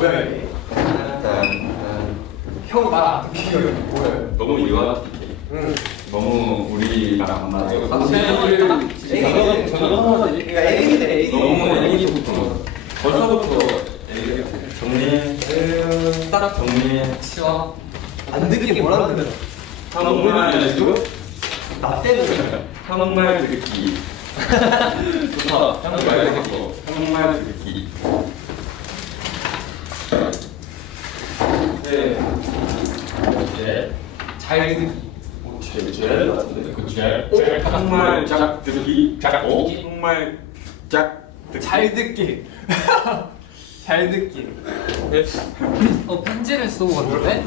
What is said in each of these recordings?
뭐야 이게? 형 말 안 듣기가 뭐야? 너무 유아. 응. 너무 우리랑 안 맞아. 그러니까 애기들 너무 애기부터. 벌써부터 애기. 정리. 따라 정리. 치워. 안 듣기 뭐라는 거야? 한국말 주. 나 때는 한국말 듣기. 좋다. 한국말 듣기. 한국말 듣기. 네. 잘 듣기. 제일 같은데. 제일. 한국말 짝 듣기. 짝. 한국말 짝 듣기. 잘 듣기. 잘 듣기. 편지를 쓰고 갔는데?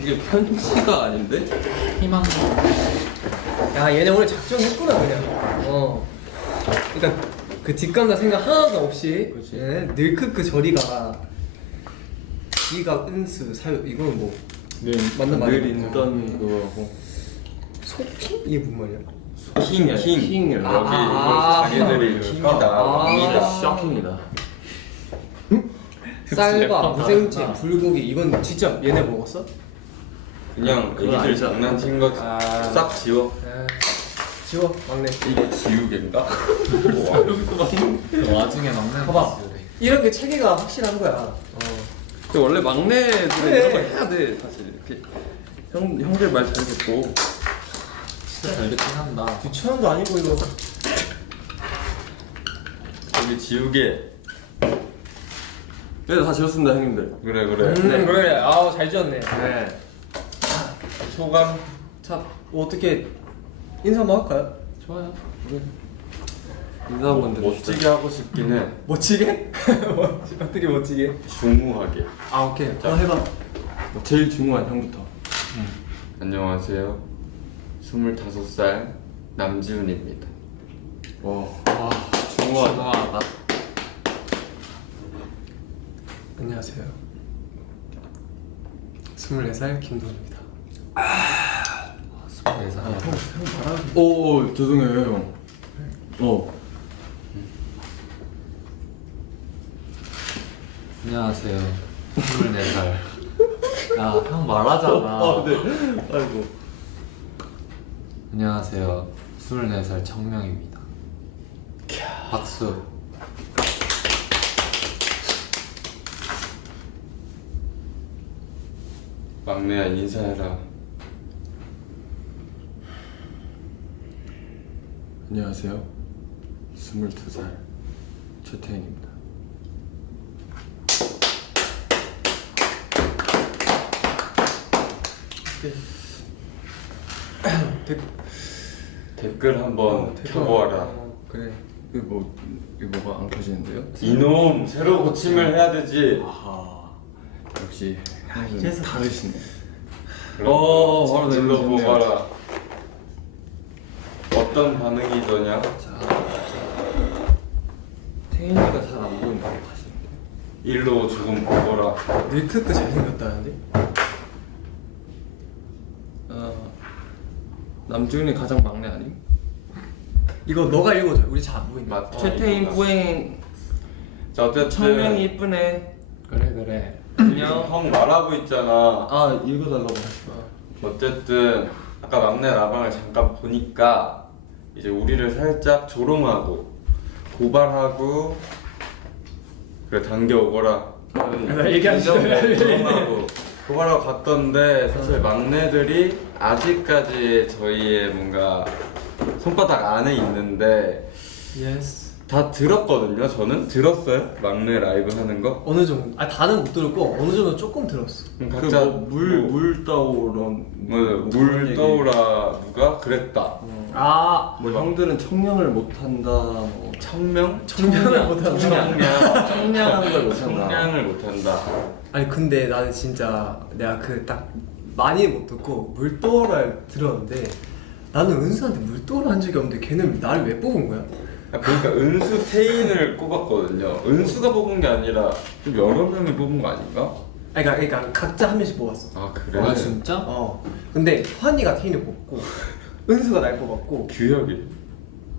이게 편지가 아닌데? 희망. 야 얘네 오늘 작정했구나 그냥. 그러니까 그 뒷감당 생각 하나도 없이. 그치. 예, 늘크크 저리가. 지가 은수 사유 이거는 뭐 네, 맞는 늘 말이고. 있던 그거고. 소킹 이게 무슨 말이야? 킹이야, 킹. 여기 아, 이걸 자기들이 킹이다. 왕이다. 쇼킹이다. 쌀밥, 무생채, 불고기 이건 진짜 얘네 먹었어? 그냥 그거 애기들 아니잖아. 장난친 거 싹 지워. 지워 막내. 이게 지우개인가? 와중에 막내. 봐봐. 이런 게 체계가 확실한 거야. 근데 원래 막내들은 그래. 이런 거 해야 돼, 사실. 이렇게 형들 말 잘 듣고. 진짜 잘 듣긴 한다. 유치원도 아니고 이거. 여기 지우개. 네, 다 지었습니다, 형님들. 그래 그래. 그래. 아우 잘 지었네. 네. 소감. 자, 뭐 어떻게 인사 한번 할까요? 좋아요. 인사 한번 드립시다. 멋지게 하고 싶긴 해. 멋지게? 어떻게 멋지게? 중후하게. 아 오케이. 해봐. 제일 중요한 형부터. 안녕하세요. 25살 남지훈입니다. 와, 중요하다. 안녕하세요. 24살 김도훈입니다. 24살. 오, 죄송해요, 형. 안녕하세요. 24살. 야, 형 말하잖아. 네. 아이고. 안녕하세요. 24살 정명입니다. 박수. 막내야 인사해라. 안녕하세요. 22살 최태현입니다. 댓글 한번 켜보아라. 그래. 이거 뭐가 안 켜지는데요? 이놈 새로 고침을 해야 되지. 아하. 역시 이제서 다르시네. 바로 바로 눌러보아라. 어떤 반응이더냐? 태인이가 잘 안 보인다. 사실. 일로 조금 보거라. 밀크크 잘생겼다는데? 남준이 가장 막내 아님? 이거 너가 읽어줘. 우리 잘 안 보인다. 맞다. 최태인 뿌행 자 어쨌든 청명이 이쁘네. 그래. 안녕. 형 말하고 있잖아. 아 읽어달라고. 어쨌든 아까 막내 라방을 잠깐 보니까 이제 우리를 살짝 조롱하고 고발하고 그래 당겨오거라. 얘기하시죠. 조롱하고 고발하고 갔던데 사실 막내들이 아직까지 저희의 뭔가 손바닥 안에 있는데 예스. 다 들었거든요. 저는 들었어요. 막내 라이브 하는 거. 어느 정도? 다는 못 들었고 어느 정도 조금 들었어. 그럼 각자 그물 떠오른 물 떠오라 누가 그랬다. 아 뭐 형들은 청량을 못한다. 뭐 청명? 청량을 못한다. 청량한 걸 못한다. 청량을 못한다. 아니 근데 나는 진짜 내가 그 딱 많이 못 듣고 물도를 들었는데 나는 은수한테 물도를 한 적이 없는데 걔는 나를 왜 뽑은 거야? 그러니까 은수 태인을 뽑았거든요. 은수가 뽑은 게 아니라 좀 여러 명이 뽑은 거 아닌가? 그러니까 각자 한 명씩 뽑았어. 아 그래? 아 진짜? 근데 환희가 태인을 뽑고 은수가 날 뽑았고 규혁이.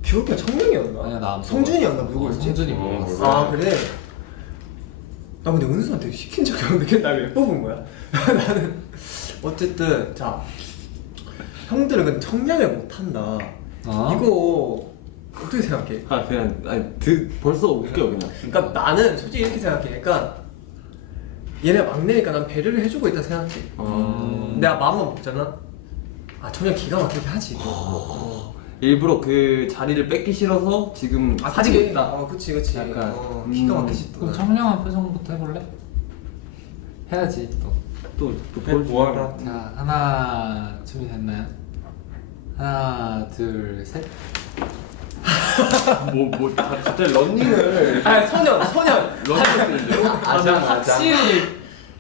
기억이 청명이었나? 아니야 나안 성준이었나 누구였지? 성준이 어, 먹었어. 몰라. 아 그래? 나 근데 은수한테 시킨 적이 없는데 걔 날 왜 뽑은 거야? 나는 어쨌든 자 형들은 근데 청량을 못한다. 어? 이거 어떻게 생각해? 아 그냥 아니 벌써 웃겨 그냥. 그러니까 나는 솔직히 이렇게 생각해. 그러니까 얘네 막내니까 난 배려를 해주고 있다 생각해. 내가 마음만 먹잖아. 아 청량 기가 막히게 하지. 일부러 그 자리를 뺏기 싫어서 지금 아 사지고 그치. 있다. 그치. 약간, 기가 막히지 또. 그럼 청량한 표정부터 해볼래? 해야지 또. 또 보아라. 자 하나 준비됐나요? 하나 둘 셋. 뭐 갑자기 런닝을 아 소년. 런닝을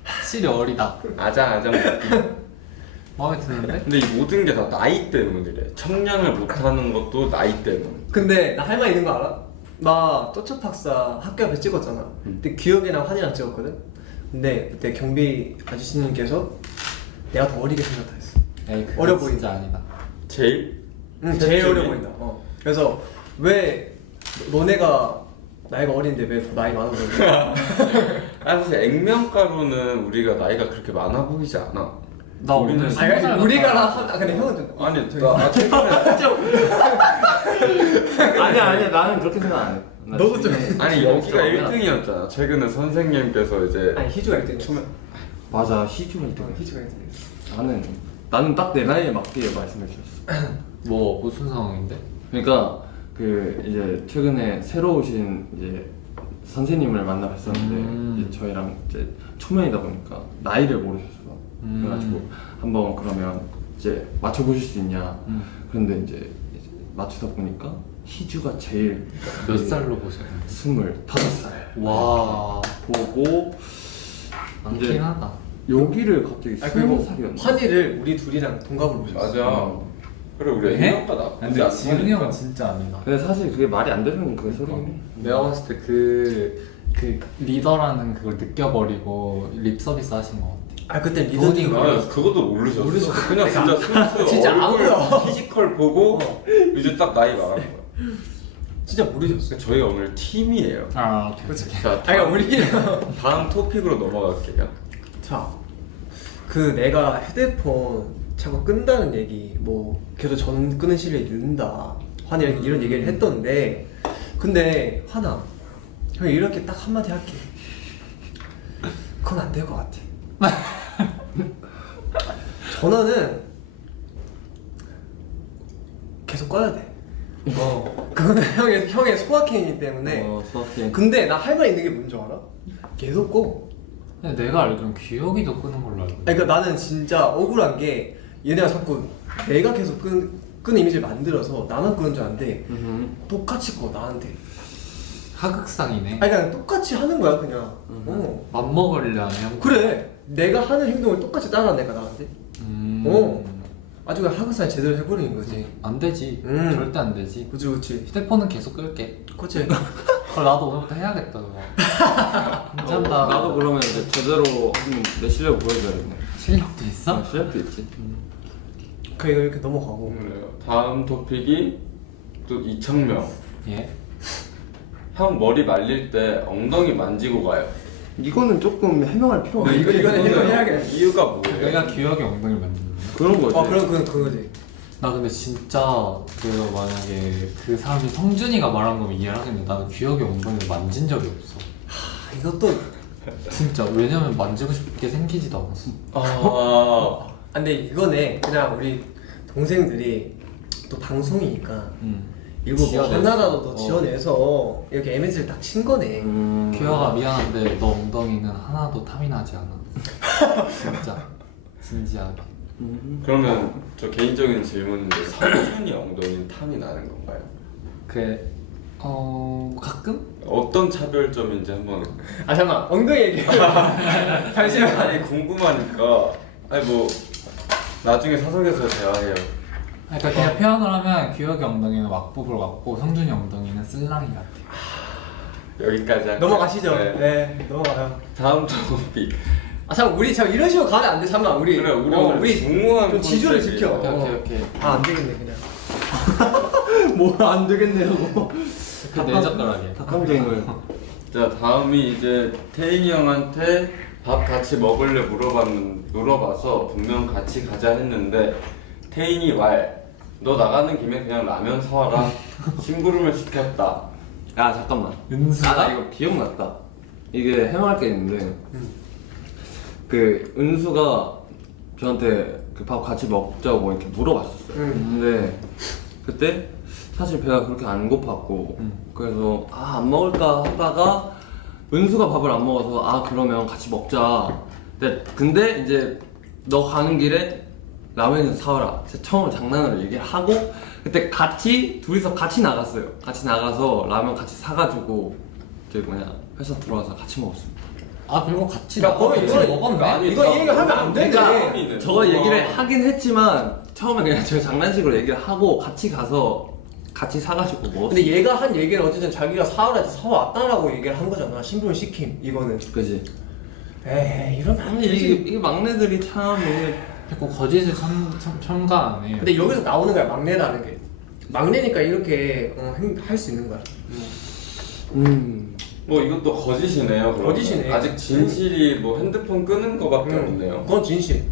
확실히 어리다. 아장 마음에 드는데? 근데 이 모든 게 다 나이 때문이래. 청량을 못하는 것도 나이 때문. 근데 나 할 말 있는 거 알아? 나 또첩학사 학교 앞에 찍었잖아. 근데 규혁이랑 환이랑 찍었거든. 근데 그때 경비 아저씨님께서 내가 더 어리게 생겼다 했어. 에이 그거 어려 진짜 보인다. 아니다. 제일? 응, 셋 제일 중에? 어려 보인다. 그래서 왜 너네가 나이가 어린데 왜 더 나이 많아 보이냐? 아 사실 액면가로는 우리가 나이가 그렇게 많아 보이지 않아. 나 오늘 우리는- 아니 우리가라 근데 형은 좀 아니 나 최근에 아니야 나는 그렇게 생각 안 해. 나 너도 지금- 좀- 아니 여기가 1등이었잖아. 최근에 선생님께서 이제 아니 희주가 1등이었어. 맞아 희주가 1등. 희주가 1등이었어. 나는 딱 내 나이에 맞게 말씀해 주셨어. 뭐 무슨 상황인데? 그러니까 그 이제 최근에 새로 오신 이제 선생님을 만나 뵀었는데 이제 저희랑 이제 초면이다 보니까 나이를 모르셨어. 그래가지고 한번 그러면 이제 맞춰보실 수 있냐. 그런데 이제 맞추다 보니까 희주가 제일 몇 살로 보셨는데? 25살. 와 보고 많긴 이제 하다. 여기를 갑자기 아 그리고 20살이었나? 환희를 우리 둘이랑 동갑으로 보셨어. 맞아. 그래 우리 왜? 액면가 나쁘지 않으니까. 지훈이 형은 진짜 아니다. 근데 사실 그게 말이 안 되는 그 소리네. 내가 봤을 때 그 리더라는 그걸 느껴버리고 립 서비스 하신 것 같아. 아 그때 부모님 리더님 아 그것도 모르셨어. 그냥 진짜 순수 진짜 얼굴 아무요. 피지컬 보고 이제 딱 나이 말하는 거야. 진짜 모르셨어. 저희가 오늘 팀이에요. 아 오케이. 그렇지. 자 아니 우리 다음 토픽으로 넘어갈게요. 자, 그 내가 헤드폰 자꾸 끈다는 얘기, 뭐 계속 전 끄는 시간이 는다, 환이랑 이런 얘기를 했던데, 근데 환아, 형이 이렇게 딱 한마디 할게. 그건 안 될 것 같아. 전화는 계속 꺼야 돼. 그거는 형의 소확행이기 때문에. 수학생. 근데 나 할 말 있는 게 뭔지 알아? 계속 꺼. 근데 내가 알기로는 규혁이도 끄는 걸로 알고 있어. 아니, 그러니까 나는 진짜 억울한 게 얘네가 자꾸 내가 계속 끄는 이미지를 만들어서 나만 끄는 줄 아는데 똑같이 꺼 나한테. 하극상이네. 아니 그냥 똑같이 하는 거야 그냥. 맘먹으려네 형. 그래 내가 하는 행동을 똑같이 따라하니까 나한테. 아주 그냥 하극상 제대로 해버리는 거지. 안 되지. 절대 안 되지. 그치. 휴대폰은 계속 끌게. 그치. 그럼 나도 오늘부터 해야겠다 그거. 괜찮다. 나도 그러면 이제 제대로 한번 내 실력 보여줘야겠네. 실력도 있어? 실력도 있지. 그 이거 이렇게 넘어가고. 그래요. 다음 토픽이 또 이청명. 예. 형 머리 말릴 때 엉덩이 만지고 가요. 이거는 조금 해명할 필요가 있어. 이거는 해명해야겠네. 이유가 뭐예요? 내가 규혁이 엉덩이를 만지는 거야. 그런 거지. 그럼 그거지. 나 근데 진짜 내가 만약에 그 사람이 성준이가 말한 거면 이해를 하겠는데 나는 규혁이 엉덩이를 만진 적이 없어. 이것도 진짜 왜냐면 만지고 싶게 생기지도 않았어. 아 근데 이거네 그냥 우리 동생들이 또 방송이니까 일부러 뭐 지어냈어. 하나라도 더 지어내서 이렇게 MS를 딱 친 거네. 규혁아 미안한데 너 엉덩이는 하나도 탐이 나지 않아. 진짜 진지하게. 그러면 저 개인적인 질문인데 성준이 엉덩이는 탐이 나는 건가요? 그래 가끔? 어떤 차별점인지 한번 아 잠깐 엉덩이 얘기. 잠시만. 아니 궁금하니까 아니 뭐 나중에 사석에서 대화해요. 그러니까 그냥 표현을 하면 규혁이 엉덩이는 왁부블 같고 성준이 엉덩이는 쓸랑이 같아. 여기까지 할게요. 넘어가시죠. 네. 네, 넘어가요. 다음 토픽. 아 잠깐 우리 참 이런 식으로 가면 안 돼. 잠깐 우리. 그래 우리 오늘 중후한 좀 지조를 컨셉이에요. 지켜. 오케이. 아 안 되겠네 그냥. 뭐안 되겠네요. 그 내 젓가락이야. 닭강정을 자 다음이 이제 태인이 형한테 밥 같이 먹을래 물어봐서 분명 같이 가자 했는데 태인이 너 나가는 김에 그냥 라면 사와라. 심부름을 시켰다. 야 잠깐만. 은수가? 나 이거 기억났다. 이게 해명할 게 있는데 그 은수가 저한테 그 밥 같이 먹자고 이렇게 물어봤었어요. 근데 그때 사실 배가 그렇게 안 고팠고 그래서 안 먹을까 하다가 은수가 밥을 안 먹어서 그러면 같이 먹자. 근데 이제 너 가는 길에 라면을 사와라. 제가 처음으로 장난으로 얘기를 하고 그때 둘이서 같이 나갔어요. 같이 나가서 라면 같이 사가지고 이제 회사 들어와서 같이 먹었습니다. 그리고 같이 야, 거의 같이 이거- 먹었네. 아니, 이거 얘기하면 안 되네. 그러니까 저가 얘기를 하긴 했지만 처음에 그냥 제가 장난식으로 얘기를 하고 같이 가서 같이 사가지고 먹었어요. 근데 얘가 한 얘기는 어쨌든 자기가 사오라 해서 사왔다라고 얘기를 한 거잖아. 신분 시킴 이거는. 그지? 에이 이러면 안 아니 되지. 이게 막내들이 참 이게 자꾸 거짓을 첨가하네. 근데 여기서 나오는 거야 막내라는 게. 막내니까 이렇게 할 수 있는 거야. 뭐 이것도 거짓이네요. 그러면. 거짓이네. 아직 진실이 뭐 핸드폰 끄는 거밖에 없네요. 그건 진실.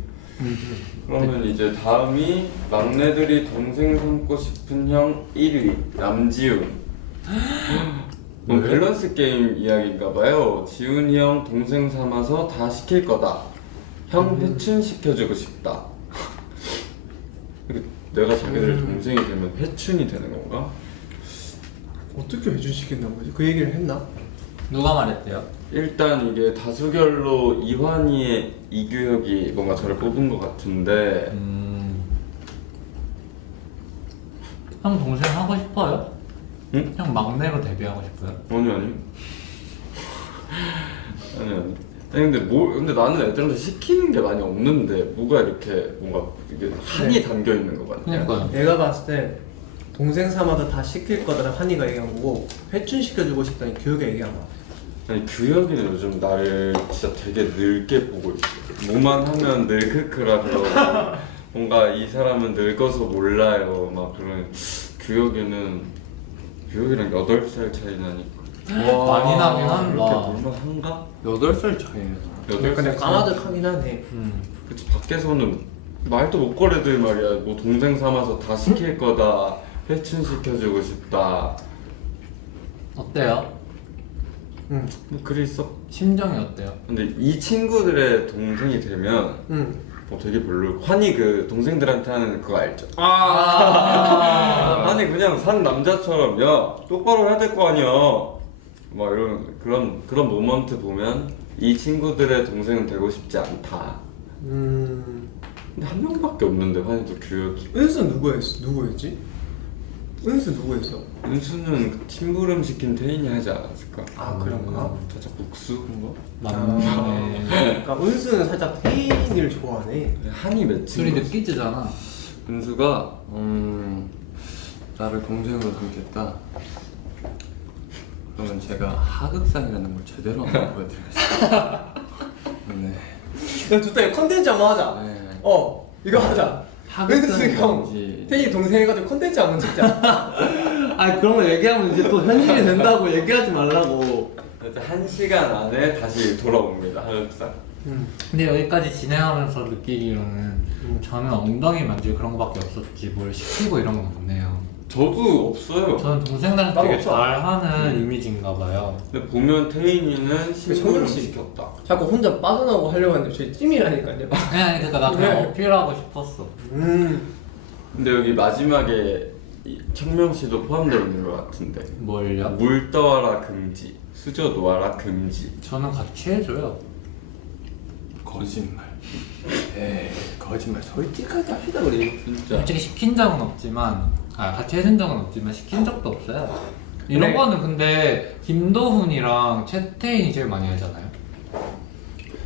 그러면 이제 다음이 막내들이 동생 삼고 싶은 형 1위 남지훈. 뭐 밸런스 게임 이야기인가봐요. 지훈이 형 동생 삼아서 다 시킬 거다. 형 회춘 시켜주고 싶다. 내가 자기들 동생이 되면 회춘이 되는 건가? 어떻게 회준시킨다는 거지? 그 얘기를 했나? 누가 말했대요? 일단 이게 다수결로 이환이의 이규혁이 뭔가 저를 뽑은 것 같은데 형 동생 하고 싶어요? 응? 형 막내로 데뷔하고 싶어요? 아니 아니 아니 근데 나는 애들한테 시키는 게 많이 없는데 뭐가 이렇게 뭔가 이게 한이 담겨 있는 것 같아. 그러니까요. 내가 봤을 때 동생 삼아도 다 시킬 거다라는 한이가 얘기한 거고 회춘시켜주고 싶다는 규혁이 얘기한 거야. 아니 규혁이는 요즘 나를 진짜 되게 늙게 보고 있어. 뭐만 하면 늙크크라 그러고 뭔가 이 사람은 늙어서 몰라요 막 그런. 규혁이랑 8살 차이 나니까 많이 나긴 한다. 그렇게 볼만한가? 8살 차이네. 8살 근데 차이. 까마득하긴 하네. 그치 밖에서는 말도 못 거래들 말이야. 뭐 동생 삼아서 다 시킬 거다. 회춘 시켜주고 싶다. 어때요? 응. 뭐 그랬어. 심정이 어때요? 근데 이 친구들의 동생이 되면 응. 되게 별로. 환희 그 동생들한테 하는 그거 알죠? 아. 환희 그냥 산 남자처럼 야 똑바로 해야 될 거 아니야. 막 이런 그런 모먼트 보면 이 친구들의 동생은 되고 싶지 않다. 근데 한 명밖에 없는데 환희도 규혁이. 은수 누구였지? 은수 누구였어? 은수는 그 팀부름 시킨 태인이 하지 않았을까? 아 그런가? 살짝 국수 그런 거? 맞네. 그러니까 은수는 살짝 태인이를 좋아하네. 한이 맺힌 둘이 거지. 느끼지잖아. 은수가 나를 동생으로 삼겠다. 그러면 제가 하극상이라는 걸 제대로 한번 보여드리겠습니다. 네. 야 좋다. 이거 컨텐츠 한번 하자. 네. 이거 하자. 은수 형 하극상인지. 태인이 동생 해가지고 컨텐츠 한번 찍자. 그런 거 얘기하면 이제 또 현실이 된다고 얘기하지 말라고. 일단 1시간 안에 다시 돌아옵니다. 하극상. 근데 여기까지 진행하면서 느끼기로는 저는 엉덩이 만지고 그런 거밖에 없었지 뭘 시키고 이런 건 없네요. 저도 없어요. 저는 동생들한테 나도 되게 없어. 잘하는 이미지인가 봐요. 근데 보면 태인이는 심부름 성현씨. 시켰다. 자꾸 혼자 빠져나오고 하려고 했는데 제 찜이라니까요. 그러니까 나 그냥 네. 어필하고 싶었어. 근데 여기 마지막에 청명 씨도 포함되어 있는 것 같은데. 뭘요? 물 떠와라 금지, 수저 놓아라 금지. 저는 같이 해줘요. 거짓말. 거짓말. 솔직하게 합시다 우리. 진짜. 솔직히 시킨 적은 없지만 같이 해준 적은 없지만 시킨 적도 없어요. 이런 근데- 거는 근데 김도훈이랑 최태인이 제일 많이 하잖아요.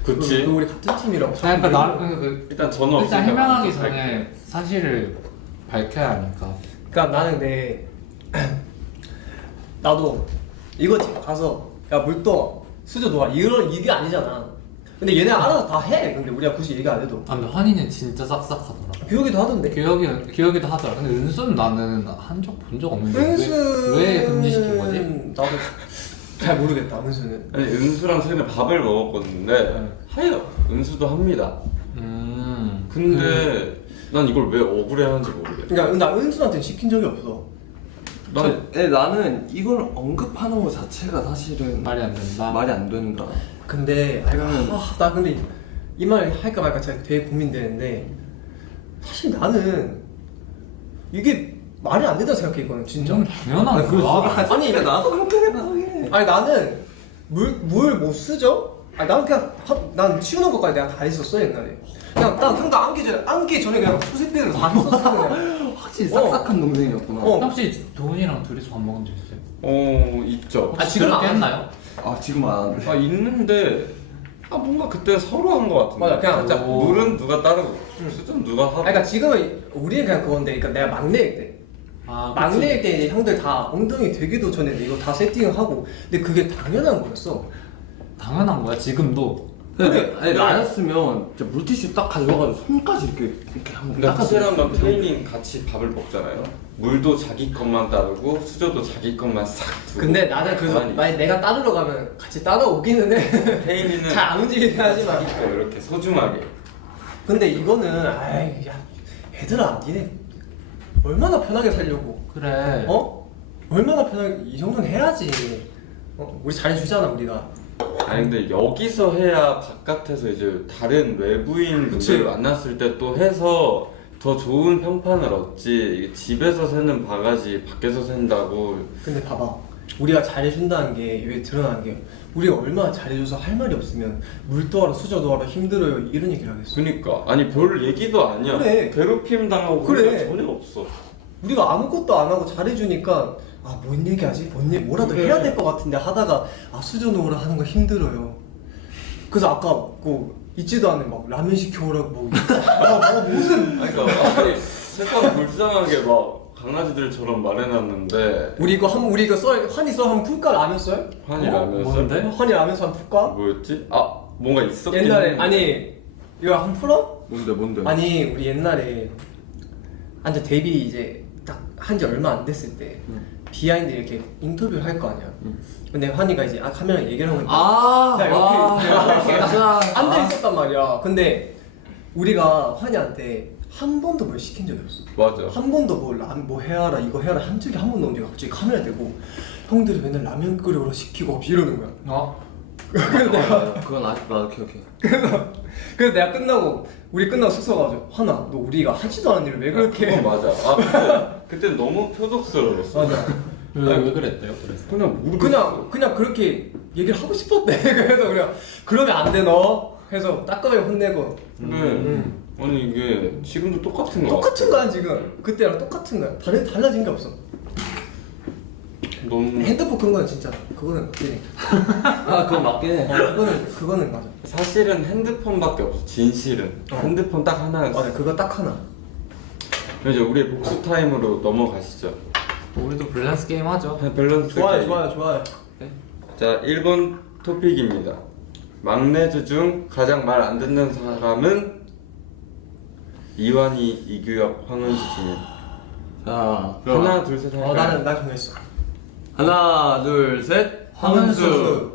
그치. 우리 같은 팀이라고. 그러니까 나 일단 저는 없으니까. 일단 해명하기 먼저 전에 사실을 밝혀야 하니까. 그러니까 나는 근데 나도 이거 가서 야 물떠 수저 놓아 이게 아니잖아. 근데 얘네 알아서 다 해. 근데 우리가 굳이 얘기 안 해도. 근데 환희는 진짜 싹싹하더라. 규혁이도 하던데. 기억이도 하더라. 근데 은수는 나는 한 적 본 적 없는데 은수 왜 금지시킨 거지? 나도 잘 모르겠다 은수는. 아니 은수랑 최근에 밥을 먹었거든요. 하여 은수도 합니다. 근데 난 이걸 왜 억울해하는지 모르겠어. 그러니까 나 은수한테 시킨 적이 없어. 나는 이걸 언급하는 것 자체가 사실은 말이 안 된다. 말이 안 된다. 근데 나 근데 이 말 할까 말까 되게 고민되는데 사실 나는 이게 말이 안 된다고 생각해 이거는 진짜. 당연한 거야. 아니 나도 그렇게 생각해. 아니 나는 물 못 쓰죠? 아니 나는 그냥 난 치우는 것까지 내가 다 했었어 옛날에. 그냥 난 형도 안기 전에 그냥 초세대로 다 했었어 그냥. 확실히 싹싹한 동생이었구나. 혹시 도훈이랑 둘이서 밥 먹은 적 있어요? 있죠. 혹시 지금 그렇게 안 했나요? 아 지금 안 하는데. 있는데 뭔가 그때 서로 한 것 같은데. 맞아, 그냥 살짝 물은 누가 따르고 수준 누가 하고. 아니, 그러니까 지금은 우리는 그냥 그건데, 그러니까 내가 막내일 때, 막내일 때 이제 형들 다 엉덩이 되기도 전에 이거 다 세팅하고, 근데 그게 당연한 거였어. 당연한 거야 지금도. 그래. 아니 나였으면 진짜 물티슈 딱 가져와가지고 손까지 이렇게 한번 근데 확실한 건 닦아주고. 태인이 같이 밥을 먹잖아요. 물도 자기 것만 따르고 수저도 자기 것만 싹 두고. 근데 나는 그래서 가만히 만약 내가 따르러 가면 같이 따라오기는 해. 태인이는 잘 안 움직이긴 하지만. 자기 거 이렇게 소중하게. 근데 이거는 아이 야 얘들아 니네 얼마나 편하게 살려고 그래. 얼마나 편하게 이 정도는 해야지. 우리 잘해주잖아 우리가. 아니 근데 여기서 해야 바깥에서 이제 다른 외부인 그치. 분들 만났을 때 또 해서 더 좋은 평판을 얻지. 이게 집에서 새는 바가지 밖에서 샌다고. 근데 봐봐 우리가 잘해준다는 게 왜 드러나는 게 우리가 얼마나 잘해줘서 할 말이 없으면 물도 하러 수저도 하러 힘들어요 이런 얘기를 하겠어. 그니까 아니 별 얘기도 아니야. 그래. 괴롭힘 당하고 그래. 그런 거 전혀 없어. 우리가 아무것도 안 하고 잘해주니까 뭔 얘기하지? 뭐라도 그래. 해야 될 것 같은데 하다가 수저 놓으라 하는 거 힘들어요. 그래서 아까 있지도 않은 막 라면 시켜오라고 무슨 아니 그러니까 아니 세상 불쌍하게 막 강아지들처럼 말해놨는데 우리 이거 환희 썰 한번 풀까 라면 썰? 환이라면서 뭔데? 환희 라면 썰 한번 풀까? 뭐였지? 뭔가 있었긴 옛날에 했는데. 아니 이거 한번 풀어? 뭔데? 아니 우리 옛날에 완전 데뷔 이제 딱 한 지 얼마 안 됐을 때 비하인드 이렇게 인터뷰를 할 거 아니야. 근데 환희가 이제 카메라 얘기를 하고 있는데 내가 옆에 앉아 있었단 말이야. 근데 우리가 환희한테 한 번도 뭘 시킨 적이 없어. 맞아. 한 번도 뭐 해야라 이거 해야라 한 적이 한 번도 없는데 갑자기 카메라 대고 형들이 맨날 라면 끓여오라 시키고 이러는 거야. 그래서 내가 그건 아직 나도 기억해. 그래서 내가 우리 끝나고 숙소 가서 환아 너 우리가 하지도 않은 일을 왜 그렇게 해? 그건 맞아. 그때 너무 표독스러웠어. 맞아. 왜 그랬대요? 그래서 그냥 모르겠어. 그냥 그렇게 얘기를 하고 싶었대. 그래서 그냥 그러면 안 돼 너. 해서 따끔하게 혼내고. 그래. 아니 이게 지금도 똑같은 거 똑같은 거야 지금. 그때랑 똑같은 거야. 달라진 게 없어. 너무 핸드폰 그런 거는 진짜 그거는 그게. 그건 맞긴 해. 그거는 맞아. 사실은 핸드폰밖에 없어. 진실은 핸드폰 딱 하나였어. 맞아 그거 딱 하나. 그럼 이제 우리 복수 타임으로 넘어가시죠. 우리도 밸런스 게임 하죠. 밸런스 게임. 좋아요. 자 1번 토픽입니다. 막내주 중 가장 말 안 듣는 사람은 이완희, 이규혁, 황은수 중에 자, 하나 둘 셋 할까요? 나 정했어. 하나, 둘, 셋. 황은수.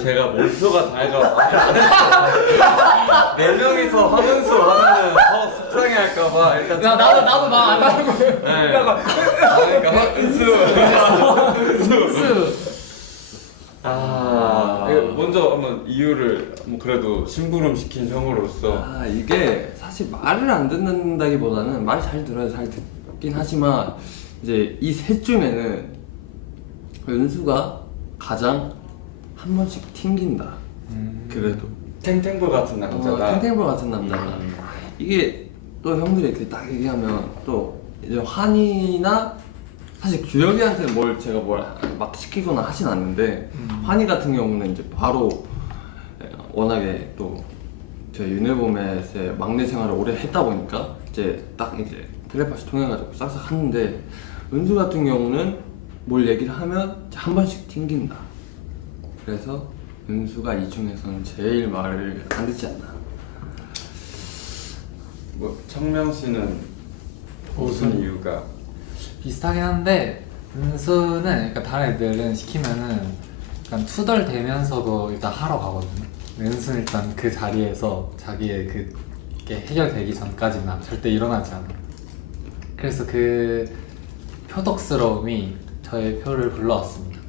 제가 목표가 다 해가 네 명이서 황은수 하면은 속상해할까봐 일단 나도 말 안 하고. 네. 그러니까 황은수 먼저 한번 이유를 그래도 심부름 시킨 형으로서 이게 사실 말을 안 듣는다기보다는 말 잘 들어야 잘 듣긴 하지만 이제 이 셋 중에는 은수가 가장 한 번씩 튕긴다. 그래도 탱탱볼 같은 남자다. 탱탱볼 같은 남자다. 이게 또 형들이 이렇게 딱 얘기하면 또 이제 환희나 사실 규혁이한테는 제가 막 시키거나 하진 않는데 환희 같은 경우는 이제 바로 워낙에 또 제가 유네봄의 막내 생활을 오래 했다 보니까 이제 텔레파시 통해가지고 싹싹 하는데 은수 같은 경우는 뭘 얘기를 하면 한 번씩 튕긴다. 그래서 은수가 이 중에서는 제일 말을 안 듣지 않나. 청명 씨는 무슨 이유가? 비슷하긴 한데 은수는 그러니까 다른 애들은 시키면은 약간 투덜대면서도 일단 하러 가거든요. 은수는 일단 그 자리에서 자기의 그게 해결되기 전까지는 절대 일어나지 않아. 그래서 그 표독스러움이 저의 표를 불러왔습니다.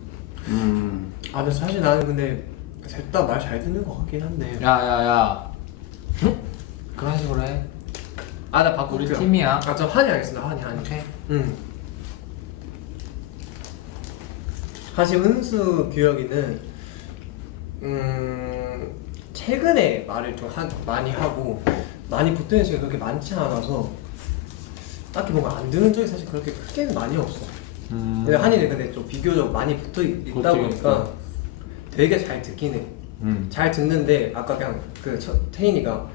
아 근데 사실 나는 근데 셋 다 말 잘 듣는 것 같긴 한데. 야야야 그런 식으로 해. 아 나 우리 바꿀게요. 팀이야. 아 저 한이 하겠습니다. 한이. 오케이. 사실 은수 규혁이는 최근에 말을 좀 많이 하고 많이 붙는 시간이 그렇게 많지 않아서 딱히 뭔가 안 듣는 적이 사실 그렇게 크게는 많이 없어. 근데 한이는 근데 좀 비교적 많이 붙어 있다 그렇지, 보니까 되게 잘 듣긴 해. 잘 듣는데 아까 그냥 그 태인이가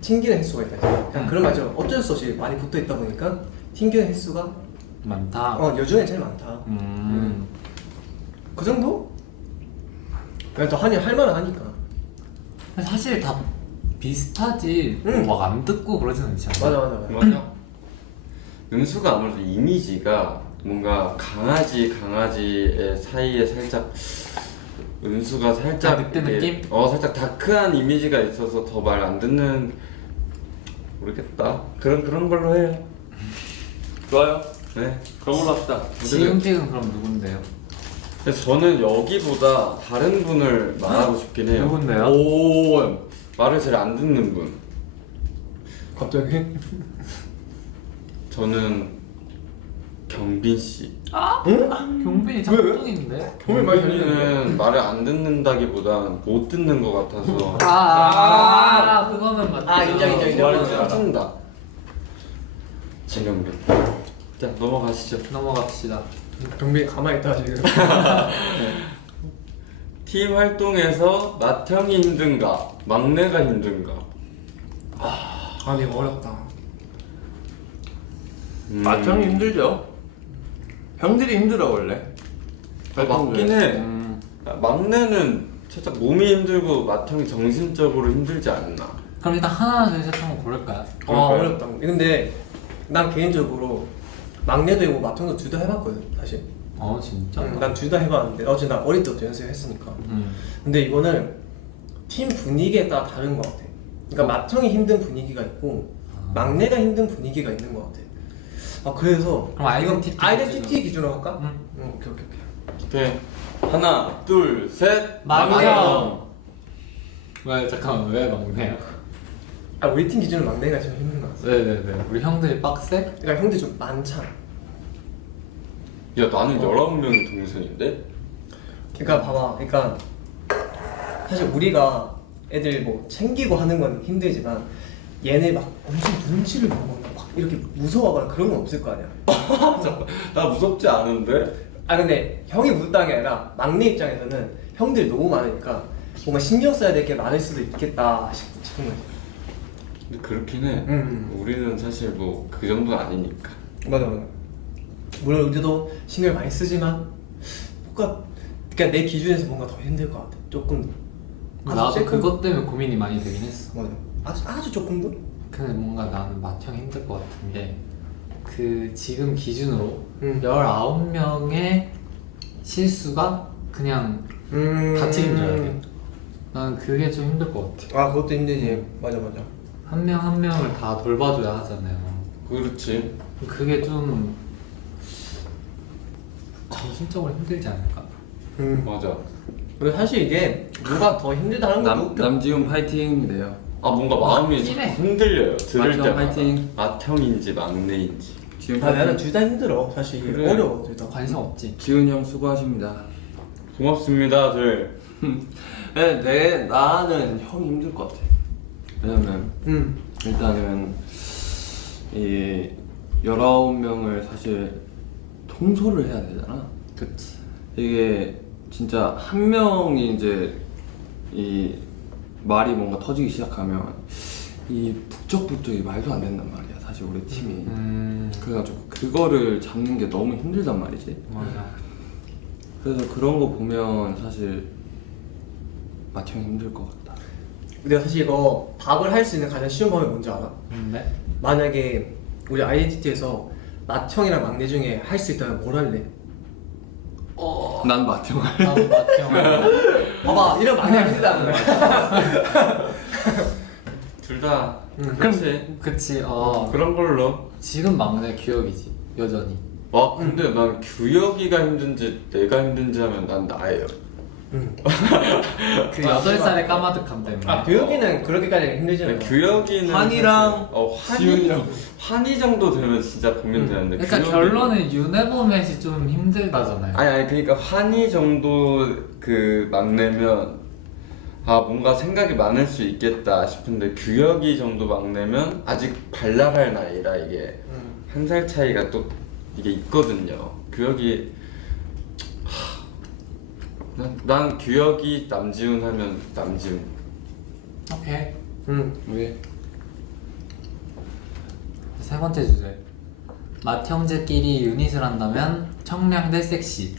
튕기는 횟수가 있다 했잖아. 그냥 그런 말처럼 어쩔 수 없이 많이 붙어 있다 보니까 튕기는 횟수가 많다. 여중에 제일 많다. 그 정도? 그냥 또 한이 할 말은 하니까. 근데 사실 다 비슷하지. 막 안 듣고 그러진 않지 않아? 맞아. 맞아. 은수가 아무래도 이미지가 뭔가 강아지의 사이에 살짝 은수가 살짝 늑대 이게- 느낌? 살짝 다크한 이미지가 있어서 더 말 안 듣는 모르겠다. 그런 걸로 해요. 좋아요. 네. 그런 걸로 합시다. 지금 픽은 그럼 누군데요? 근데 저는 여기보다 다른 분을 말하고 싶긴 해요. 누군데요? 오. 말을 잘 안 듣는 분. 갑자기? 저는 경빈 씨. 경빈이 짝꿍인데? 경빈이는 말을 안 듣는다기보단 못 듣는 것 같아서. 그거는 맞죠. 아, 인정. 말을 안 듣는다. 진경빈. 자 넘어가시죠. 넘어갑시다. 경빈이 가만히 있다 지금. 팀 활동에서 맏형이 힘든가 막내가 힘든가. 아니 어렵다. 맏형이 힘들죠. 형들이 힘들어 원래. 맞긴 해. 막내는 살짝 몸이 힘들고 맏형이 정신적으로 힘들지 않나. 그럼 일단 하나 둘셋 한번 고를까요? 아 그럴까요? 어렵다. 근데 난 개인적으로 막내도 있고 맏형도 둘 다 해봤거든 사실. 진짜? 난 둘 다 해봤는데 어제 나 어릴 때부터 연습했으니까. 음. 근데 이거는 팀 분위기에 따라 다른 것 같아. 그러니까 맏형이 힘든 분위기가 있고 막내가 힘든 분위기가 있는 것 같아. 그래서 그럼 아이덴티티 아이덴티티 기준으로 할까? 응. 오케이. 오케이. 하나 둘 셋. 막내형. 왜 잠깐만 왜 막내야? 우리 팀 기준으로 막내가 좀 힘든 것 같아. 네네네. 우리 형들이 빡세? 그러니까 형들이 좀 많잖아. 야 나는 19명 동생인데. 그러니까 봐봐. 그러니까 사실 우리가 애들 뭐 챙기고 하는 건 힘들지만 얘네 막 엄청 눈치를 보거나 막 이렇게 무서워하거나 그런 건 없을 거 아니야. 나 무섭지 않은데. 근데 형이 무섭다는 게 아니라 막내 입장에서는 형들이 너무 많으니까 뭔가 신경 써야 될 게 많을 수도 있겠다 싶은 거지. 근데 그렇긴 해. 우리는 사실 뭐 그 정도는 아니니까. 맞아. 물론 우리도 신경 많이 쓰지만 뭔가 그러니까 내 기준에서 뭔가 더 힘들 것 같아. 조금 더. 나도 조금? 그것 때문에 고민이 많이 되긴 했어. 맞아. 아주 조금 더? 근데 뭔가 나는 맏형 힘들 것 같은 게 그 지금 기준으로 19명의 실수가 그냥 같이 힘들어야 돼. 나는 그게 좀 힘들 것 같아. 그것도 힘들지. 맞아. 한 명 한 명을 다 돌봐줘야 하잖아요. 그렇지. 그게 좀 정신적으로 힘들지 않을까? 맞아. 근데 사실 이게 누가 더 힘들다는 것도 웃겨. 남지훈 파이팅이래요. 뭔가 마음이 맞긴 해. 흔들려요. 들을 맏형 때마다. 파이팅. 맏형인지 막내인지. 지훈 나는 파이팅. 둘 다 힘들어. 사실 이게 그래. 어려워 둘 다. 관심 없지. 지훈 형 수고하십니다. 고맙습니다, 들. 나는 형이 힘들 것 같아. 왜냐면 일단은 이 19명을 사실 통솔을 해야 되잖아. 그치. 이게 진짜 한 명이 이제 이 말이 뭔가 터지기 시작하면 이 북적북적이 말도 안 된단 말이야. 사실 우리 팀이. 그래가지고 그거를 잡는 게 너무 힘들단 말이지. 맞아. 그래서 그런 거 보면 사실 맏형이 힘들 것 같다. 내가 사실 이거 답을 할 수 있는 가장 쉬운 방법이 뭔지 알아? 근데 만약에 우리 아이덴티티에서 맏형이랑 막내 중에 할 수 있다면 뭘 할래? 난 마티형 나도 맞죠. 봐봐 이런 많이 합니다. 둘 다. 응. 그렇지. 그치. 그런 걸로. 지금 막내 규혁이지 여전히. 아 근데 난 규혁이가 힘든지 내가 힘든지 하면 난 나예요. 응. 그 8살의 까마득함 때문에. 아 교육이는 그렇게까지 힘들지 않아. 규혁이는 환희랑 지훈이랑. 환희 정도 되면 진짜 보면 되는데. 그러니까 규혁이는- 결론은 윤해보맷이 좀 힘들다잖아요. 아니 그러니까 환희 정도 그 막내면 아 뭔가 생각이 많을 수 있겠다 싶은데 규혁이 정도 막내면 아직 발랄할 나이라 이게 한 살 차이가 또 이게 있거든요. 규혁이 난 규혁이 남지훈 하면 남지훈. 오케이. 응. 왜? 세 번째 주제. 맏 형제끼리 유닛을 한다면 청량 대 섹시.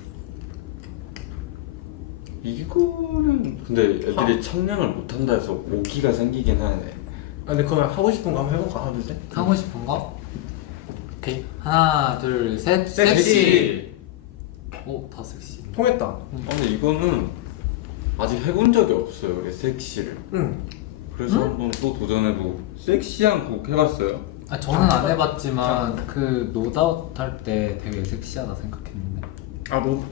이거는 근데 애들이 청량을 못한다 해서 오기가 생기긴 하네. 아, 근데 그러면 하고 싶은 거 한번 해볼까? 하나 둘 셋. 하고 싶은 거? 오케이. 하나, 둘, 셋. 섹시. 오, 다 섹시. 통했다. 근데 이거는 아직 해본 적이 없어요. 이 섹시를. 응. 그래서 한번 또 도전해보고 섹시한 곡 해봤어요? 아, 저는 안 해봤지만 그 노다웃 할 때 되게 섹시하다 생각했는데. 아 너.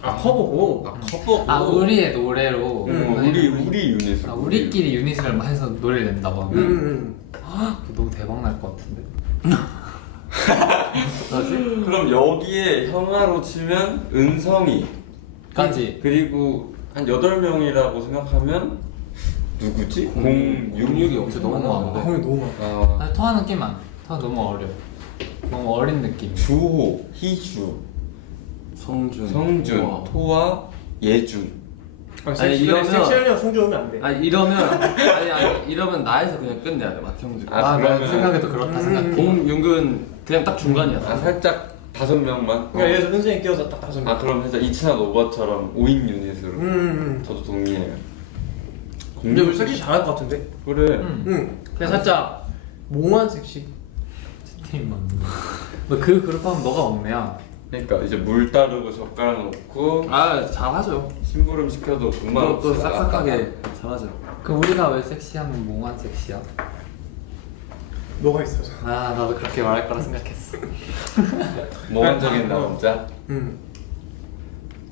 아 커보고. 아 커버. 아, 우리의 노래로. 우리 유닛을. 아, 우리끼리 유닛을 해서 노래를 낸다고 하면. 응. 그거 너무 대박 날 것 같은데. 그럼 여기에 형아로 치면 은성이 까지. 그리고 한 8명이라고 생각하면 누구지? 066이 없지, 너무 많은데. 아 형이 너무 많아. 아, 아, 토하 느낌만. 토하 너무 어려. 너무 어린 느낌. 주호, 희주, 성준 성준, 우와. 토아, 예준. 아니, 아니, 이러면- 섹시하려면 송주하면 안 돼. 아니 이러면 나에서 그냥 끝내야 돼 마티형. 아, 나 그러면은- 생각해도 그렇다 생각해. 공윤근 그냥 딱 중간이야. 아 살짝 5명만. 그러니까 예를 들어 현진이 끼워서 딱 5명. 아 그럼 살짝 이치나 오버처럼 5인 유닛으로. 저도 동의해요. 근데 우리 섹시 잘할 것 같은데? 그래. 응. 그냥 살짝 몽환 섹시. 팀 맞는. 너그 그룹 하면 너가 막내야. 그러니까 이제 물 따르고 젓가락 넣고 아 잘하죠. 심부름 시켜도 금방 또 없이 싹싹하게 잘하죠. 그 우리가 왜 섹시하면 몽환 섹시야? 너가 있어서. 아 나도 그렇게 말할 거라 생각했어. 몽환적인 남자. 응.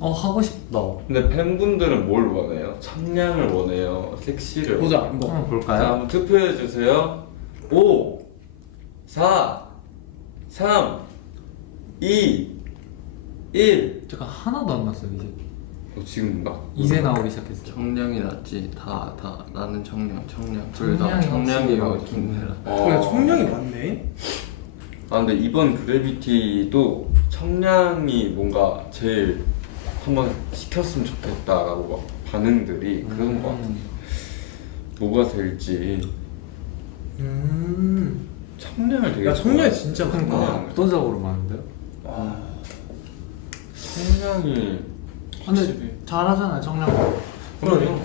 하고 싶다. 근데 팬분들은 뭘 원해요? 청량을 원해요? 섹시를 보자. 원해요? 뭐. 한번 자, 볼까요? 한번 투표해 주세요. 5 4 3 2 1 잠깐 하나도 안 났어 이제. 지금 막 이제 나오기 시작했어. 청량이 낫지. 다 나는 청량. 둘 다 청량이 청량이와 확실히 김혜라. 그냥 청량이 많네. 아 근데 이번 그래비티도 청량이 뭔가 제일 한번 시켰으면 좋겠다라고 막 반응들이 그런 거 같아. 뭐가 될지 청량을 되게 야 청량이 좋아해. 진짜 그러니까 많다. 압도적으로 많은데요? 청량이 근데 확실히. 잘하잖아요 청량. 그러네.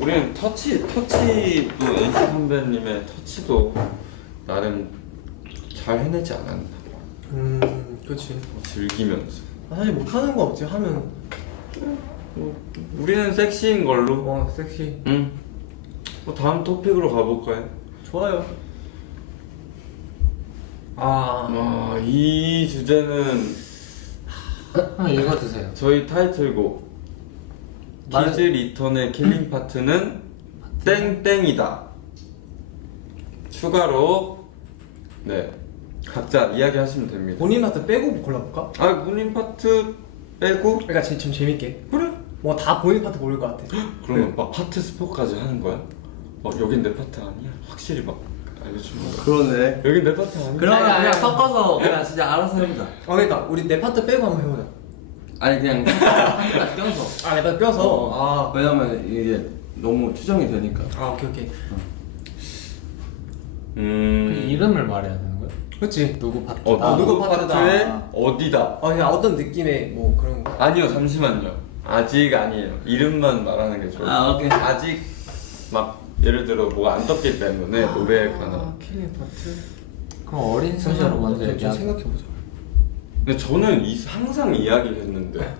우리는 터치도 NC 선배님의 터치도 나름 잘 해내지 않았나. 그렇지. 즐기면서. 사실 못하는 거 없지 하면. 우리는 섹시인 걸로. 섹시. 응. 다음 토픽으로 가볼까요? 좋아요. 이 주제는 한번 읽어주세요. 저희 타이틀곡 말- 키즈 리턴의 킬링 파트는 땡땡이다. 추가로 네 각자 이야기하시면 됩니다. 본인 파트 빼고 골라볼까? 아 본인 파트 빼고 그러니까 좀 재밌게. 그래? 뭔가 다 본인 파트 모를 것 같아. 그러면 막 파트 스포까지 하는 거야? 여긴 내 파트 아니야? 확실히 막 알려주는 거야. 그러네. 여긴 내 파트 아니야? 그러면 아니, 그냥 아니. 섞어서 그냥 진짜 알아서 해보자. 그러니까 우리 내 파트 빼고 한번 해보자. 아니 그냥 딱 껴서. 내 파트 껴서. 왜냐면 이게 너무 추정이 되니까. 오케이. 그 이름을 말해야 되는 거야? 그렇지. 누구 파트? 누구 누구 파트다. 파트에 어디다? 그냥 어떤 느낌의 뭐 그런 거. 아니요 잠시만요. 아직 아니에요. 이름만 말하는 게 좋아요. 오케이. 아직 막 예를 들어 뭐가 안 떴기 때문에 노래에 관한. 킬링 파트. 그럼 어린 순서로 먼저 좀 얘기하자. 생각해보자. 근데 저는 항상 이야기했는데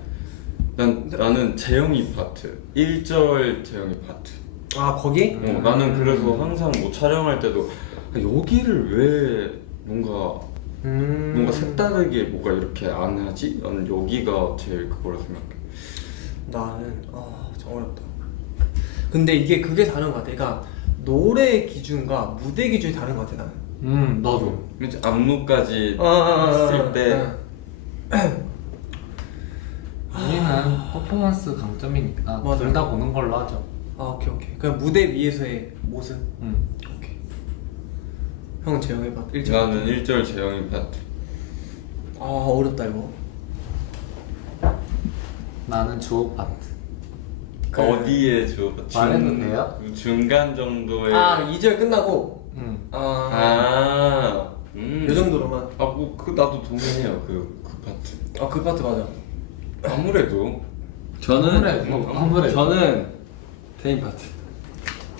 나는 재영이 파트 1절 재영이 파트. 아 거기? 나는 그래서 항상 뭐 촬영할 때도 여기를 왜 뭔가 색다르게 뭐가 이렇게 안 하지? 나는 여기가 제일 그거라 생각해. 나는 좀 어렵다. 근데 이게 그게 다른 것 같아. 그러니까 노래 기준과 무대 기준이 다른 것 같아 나는. 나도. 그치? 안무까지 아, 했을 때 우리는 퍼포먼스 강점이니까 맞아요. 둘 다 보는 걸로 하죠. 오케이. 그냥 무대 위에서의 모습. 오케이. 형은 재영이 봐. 1절. 나는 1절 재영이 파트. 어렵다 이거. 나는 주호 파트. 어디에 주어? 말해도 돼요? 중간 정도의 2절 끝나고. 요 정도로만. 나도 동의해요. 그 파트. 그 파트 맞아. 아무래도 아무래도. 저는 테인 파트.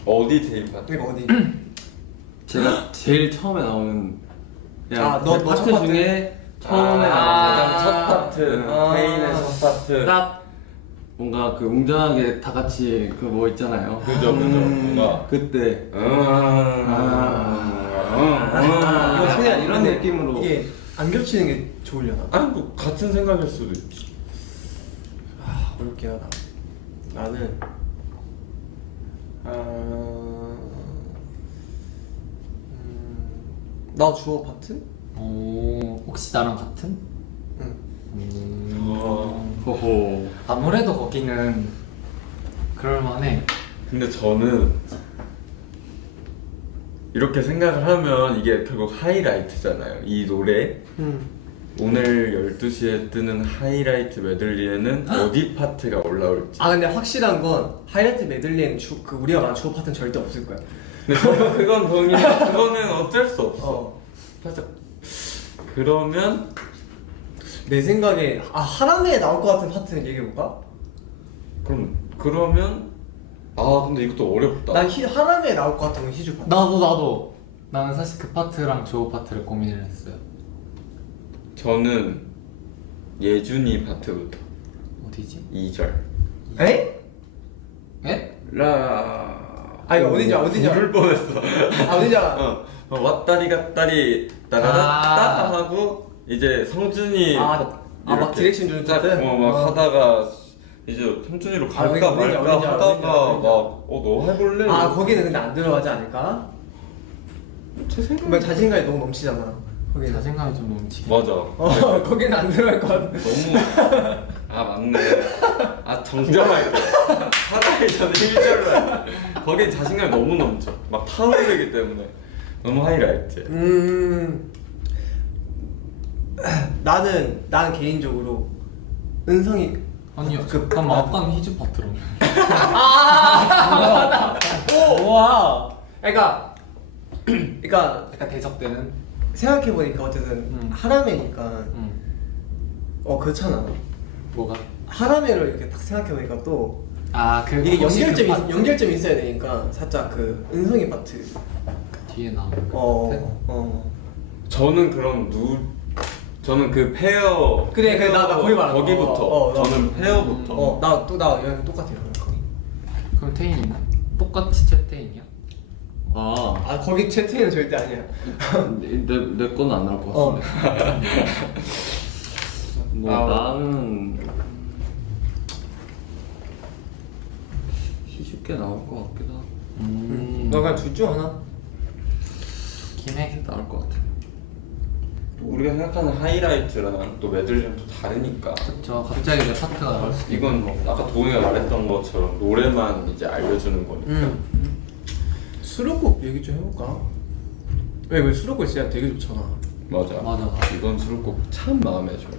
어디 제일 파트? 그러니까 어디? 제가 제일 처음에 나오는 그냥 너 그 첫 파트 파트? 중에 처음에 가장 첫 아. 파트. 페인의 첫 파트. 딱 뭔가 그 웅장하게 다 같이 그 뭐 있잖아요. 그죠. 뭔가 그때 이거 그냥 이런 느낌으로. 이게 안 겹치는 게 좋으려나? 아니 뭐 같은 생각일 수도 있지. 어렵긴 하다. 나는 나 주어 파트? 혹시 나랑 같은? 호호. 아무래도 거기는 그럴만해. 근데 저는 이렇게 생각을 하면 이게 결국 하이라이트잖아요. 이 노래 오늘 12시에 뜨는 하이라이트 메들리에는 어디 파트가 올라올지. 근데 확실한 건 하이라이트 메들리에는 우리가 말한 주어 파트는 절대 없을 거야. 근데 저는 그건 동의해. 그거는 어쩔 수 없어. 살짝 그러면 내 생각에 하람에 나올 것 같은 파트는 얘기해볼까? 그러면 근데 이것도 어렵다. 난 하람에 나올 것 같은 건 희주 파트. 나도. 나는 사실 그 파트랑 주호 파트를 고민을 했어요. 저는 예준이 파트부터 어디지? 2절. 에? 에? 이거 어딘지 알아. 부를 뻔했어. 어딘지 알아. 왔다리 갔다리 따라갔다 하고 이제 성준이 막 이렇게 디렉션 주는 딱, 파트? 막 하다가 이제 성준이로 갈까 어딘지 말까 알아, 하다가 어딘지 알아. 너 해볼래? 거기는 근데 안 들어가지 않을까? 제 생각 그러면 자신감이 너무 넘치잖아. 거기는. 자신감이 좀 넘치게. 맞아. 거기는 안 들어갈 것 같아. 너무 맞네. 정정할게. 하나에 저는 1절로 거긴 자신감이 너무 넘쳐. 막 타오르기 때문에 너무 하이라이트. 나는 개인적으로 은성이 아니요. 그- 그럼 아까는 희주 파트로. 우와. 그러니까 약간 대적되는. 생각해 보니까 어쨌든 하라메니까 그렇잖아. 뭐가? 하라메를 이렇게 딱 생각해 보니까 또 그 이게 혹시 그 파트 연결점이 있어야 되니까 살짝 그 은성이 파트. 뒤에 나오는 거 같아. 저는 저는 그 페어 그래, 나 거기 말한 거. 거기부터 나- 저는 페어부터 나 여기 똑같아요. 거기. 그럼 태인이는? 똑같이 채태인이야? 거기 채팅은 절대 아니야. 내 거는 안 나올 것 같은데. 나는 희죽게 나올 것 같기도 하고. 너 그냥 둘 중 하나. 김해. 나올 것 같아. 우리가 생각하는 하이라이트랑 또 메들리랑 또 다르니까 그쵸. 갑자기 내 파트가 나올 수도 있고. 이건 뭐 아까 도훈이가 말했던 것처럼 노래만 이제 알려주는 거니까. 수록곡 얘기 좀 해볼까? 왜 수록곡 진짜 되게 좋잖아. 맞아. 이건 수록곡 참 마음에 들어.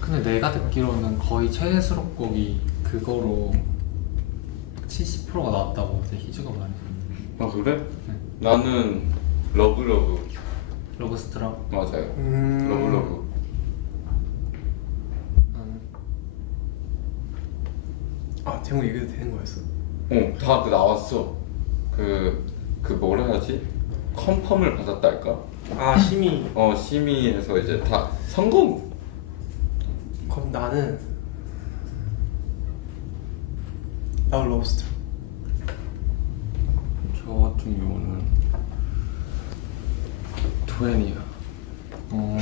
근데 내가 듣기로는 거의 최대 수록곡이 그거로 70%가 나왔다고 어제 희주가 말했어. 그래? 네. 나는 러브러브. 러브스트럭. 맞아요. 러브러브. 제목 얘기해도 되는 거였어? 다 나왔어. 그 뭐라 하지? 컨펌을 받았달까? 심의. 심의에서 이제 다 성공. 그럼 나는 나도 러브스토리. 저 같은 경우는 토엔이야. 뭐?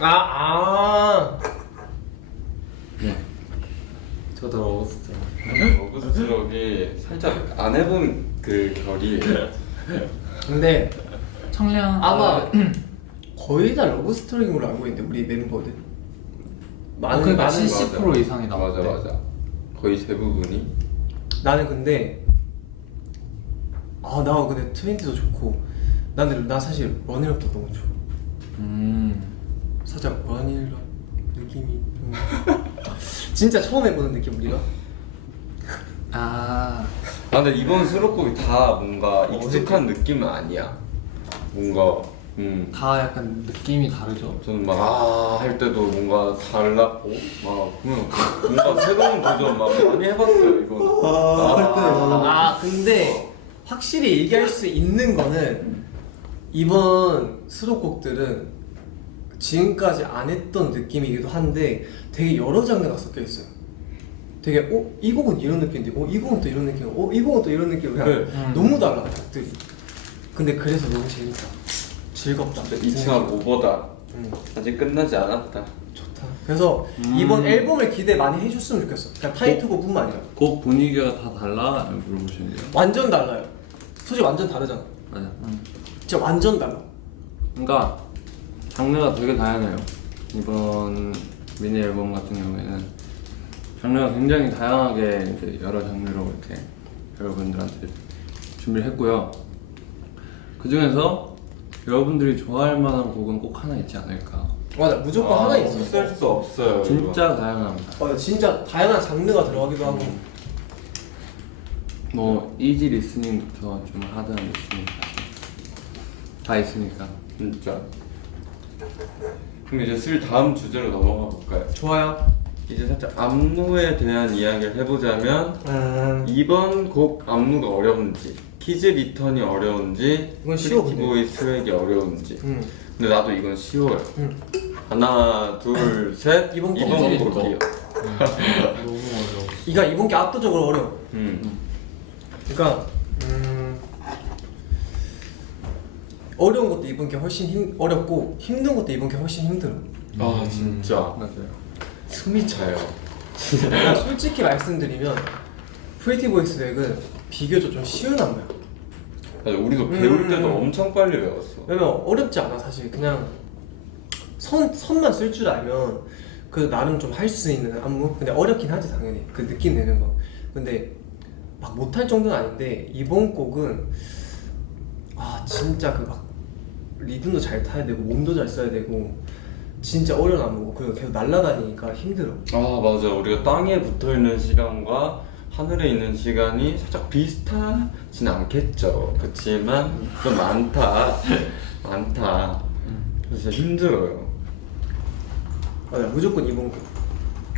아. 네. 저도 러브스토리. 러브스트럭이 살짝 안 해본 그 결이에요. 근데 청량 아마 거의 다 러브스토리인 걸로 알고 있는데 우리 멤버들. 그러니까 많은 70% 이상이 맞아 나왔대. 맞아. 거의 대부분이. 나는 근데 나 근데 트웬티도 좋고 나 사실 러닝업도 너무 좋아. 살짝 러닝업 느낌이 좀 진짜 처음 해보는 느낌 우리가. 아 근데 이번 수록곡이 다 뭔가 익숙한 느낌은 아니야. 뭔가 다 약간 느낌이 다르죠. 저는 막 할 때도 뭔가 달랐고 막 뭔가 새로운 도전 막 많이 해봤어요 이거. 근데 확실히 얘기할 수 있는 거는 이번 수록곡들은 지금까지 안 했던 느낌이기도 한데 되게 여러 장르가 섞여 있어요. 되게 이 곡은 이런 느낌인데 이 곡은 또 이런 느낌, 이 곡은 또 이런 느낌. 그냥 네. 너무 달라 곡들이. 근데 그래서 너무 재밌다, 즐겁다. 2층 오버다. 아직 끝나지 않았다. 좋다. 그래서 이번 앨범을 기대 많이 해줬으면 좋겠어. 그냥 타이틀곡뿐만 아니라 곡 분위기가 다 달라? 물어보시는데요. 완전 달라요. 솔직히 완전 다르잖아. 맞아. 진짜 완전 달라. 그러니까 장르가 되게 다양해요. 이번 미니 앨범 같은 경우에는 장르가 굉장히 다양하게 이제 여러 장르로 이렇게 여러분들한테 준비를 했고요. 그 중에서 여러분들이 좋아할 만한 곡은 꼭 하나 있지 않을까. 맞아, 무조건 하나 있어. 없앨 수 없어요. 진짜 다양합니다. 맞아, 진짜 다양한 장르가 들어가기도 하고. 뭐 이지 리스닝부터 좀 하드한 리스닝까지 다 있으니까. 진짜. 그럼 이제 슬 다음 주제로 넘어가 볼까요? 좋아요. 이제 살짝 안무에 대한 이야기를 해보자면 이번 곡 안무가 어려운지, 키즈 리턴이 어려운지, 이건 쉬워, 프리티보이 스웩이 어려운지. 응. 근데 나도 이건 쉬워요. 응. 하나, 둘, 셋. 이번 곡. 곡이요. 너무 어려워. 이번 게 압도적으로 어려워. 그러니까 어려운 것도 이번 게 훨씬 어렵고 힘든 것도 이번 게 훨씬 힘들어. 아 진짜 맞아요. 숨이 차요. 그러니까 솔직히 말씀드리면 프리티보이 스웩은 비교적 좀 쉬운 안무야. 맞아, 우리도 배울 때도 엄청 빨리 배웠어. 왜냐면 어렵지 않아 사실. 그냥 선만 쓸 줄 알면 그 나름 좀 할 수 있는 안무. 근데 어렵긴 하지 당연히 그 느낌 내는 거. 근데 막 못할 정도는 아닌데 이번 곡은 진짜 그 막 리듬도 잘 타야 되고 몸도 잘 써야 되고 진짜 어려운 안무고 그리고 계속 날아다니니까 힘들어. 아 맞아, 우리가 땅에 붙어 있는 시간과 하늘에 있는 시간이 살짝 비슷하진 않겠죠. 그렇지만 좀 많다. 그래서 힘들어요. 맞아, 무조건 이번 곡.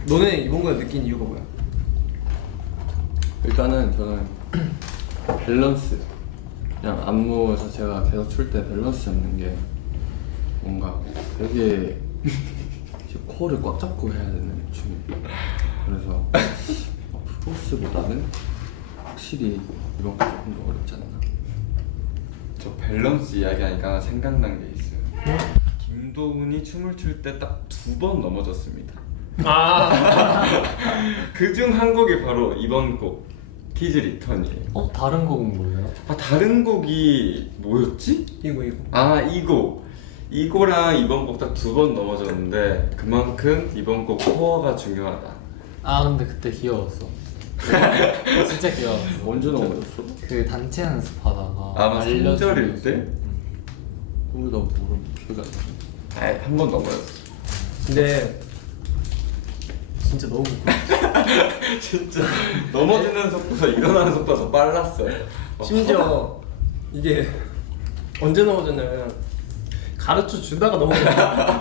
너네 이번 곡에 느낀 이유가 뭐야? 일단은 저는 밸런스, 그냥 안무 자체가 계속 출 때 밸런스 잡는 게 뭔가 되게 이제 코어를 꽉 잡고 해야 되는 춤이에요. 그래서 프로스보다는 확실히 이번 거 조금 더 어렵지 않나. 저 밸런스 이야기하니까 생각난 게 있어요. 김도훈이 춤을 출 때 딱 2번 넘어졌습니다. 그중 한 곡이 바로 이번 곡 키즈 리턴이에요. 다른 곡은 뭐예요? 다른 곡이 뭐였지? 이거 이거랑 이번 곡 딱 2번 넘어졌는데 그만큼 이번 곡 코어가 중요하다. 근데 그때 귀여웠어. 진짜 귀여웠어. 언제 넘어졌어? 그 단체 연습하다가 아마 알려주면서. 3절일 때? 우리가 모르면 기억이 안 나. 한 번 넘어졌어. 근데 진짜 너무 부끄러워. 진짜 넘어지는 속도가 일어나는 속도가 더 빨랐어요. 심지어 이게 언제 넘어졌냐면 가르쳐 주다가 넘어졌어.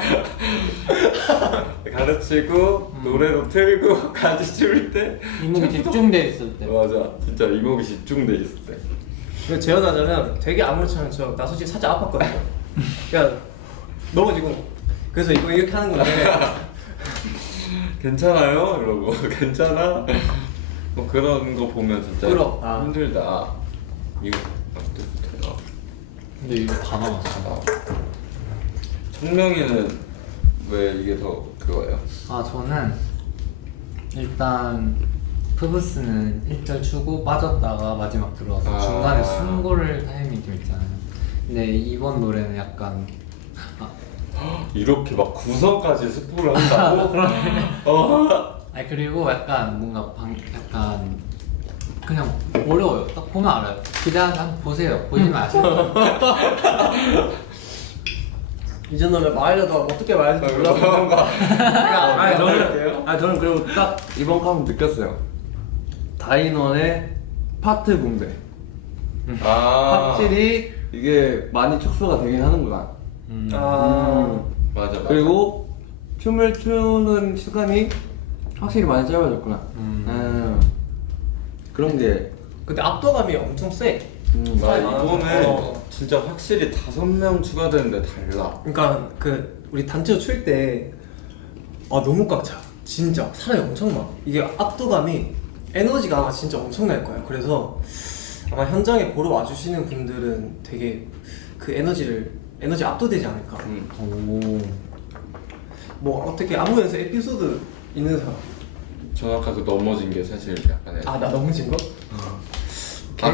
가르치고 노래로 틀고 같이 출 때 이목이 집중돼 있을 때. 맞아, 진짜 이목이 집중돼 있을 때. 그래서 재현하자면 되게 아무렇지 않죠. 나 솔직히 살짝 아팠거든요. 그냥 넘어지고 그래서 이거 이렇게 하는 건데 괜찮아요? 이러고 괜찮아? 뭐 그런 거 보면 진짜 부끄럽다. 힘들다. 이거 어때요? 근데 이거 다 남았어. 청명이는 왜 이게 더 그거예요? 아 저는 일단 프브스는 1절 추고 빠졌다가 마지막 들어와서 아. 중간에 숨고를 타이밍 좀 있잖아요. 근데 이번 노래는 약간 이렇게 막 구성까지 스포를 한다고? 아니 그리고 약간 뭔가 약간 그냥 어려워요. 딱 보면 알아요. 기대하게 한번 보세요. 보시면 아시죠? 이 정도면 말하려도 어떻게 말해야 될지 몰라. 저는 그리고 딱 이번 거 하면 느꼈어요. 다인원의 파트 붕대. 확실히 이게 많이 축소가 되긴 하는구나. 맞아. 그리고 춤을 추는 시간이 확실히 많이 짧아졌구나. 그런 게 근데 압도감이 엄청 세. 이거는 어. 진짜 확실히 5명 추가되는데 달라. 그러니까 그 우리 단체로 출 때 너무 꽉 차. 진짜 사람이 엄청 많아. 이게 압도감이 에너지가 아마 진짜 엄청날 거예요. 그래서 아마 현장에 보러 와주시는 분들은 되게 그 에너지 압도되지 않을까. 오. 뭐 어떻게 아무 연습 에피소드 있는 사람? 저 아까 그 넘어진 게 사실 약간 나 넘어진 거?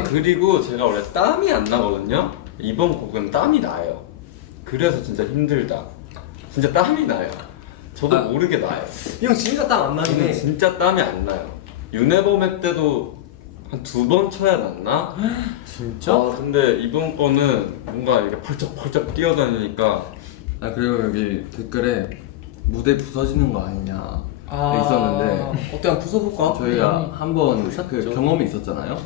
그리고 제가 원래 땀이 안 나거든요. 이번 곡은 땀이 나요. 그래서 진짜 힘들다. 진짜 땀이 나요. 저도 모르게 나요. 이 형 진짜 땀 안 나긴 저는 해. 진짜 땀이 안 나요. 유네범의 때도 한 2번 쳐야 났나? 진짜? 근데 이번 거는 뭔가 이렇게 펄쩍펄쩍 뛰어다니니까 그리고 여기 댓글에 무대 부서지는 거 아니냐 있었는데 어때 한번 부숴볼까? 저희가 한번 그 부셨죠. 경험이 있었잖아요.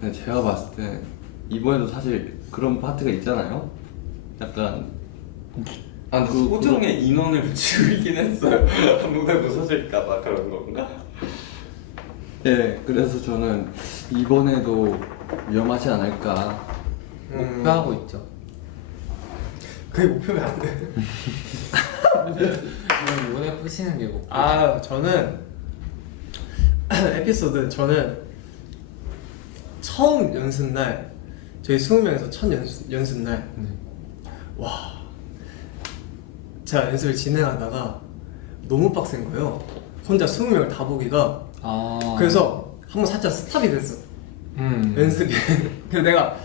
근데 제가 봤을 때 이번에도 사실 그런 파트가 있잖아요. 약간 근데 소정의 인원을 줄이긴 했어요. 무대 부서질까봐 그런 건가? 그래서 저는 이번에도 위험하지 않을까. 목표하고 있죠. 그게 목표면 안 돼. 무대 부시는 게 목표. 저는 에피소드 저는 처음 연습날 저희 20명에서 첫 연습날 와 제가 연습을 진행하다가 너무 빡센 거예요. 혼자 20명을 다 보기가. 그래서 한번 살짝 스탑이 됐어. 연습이. 그래서 내가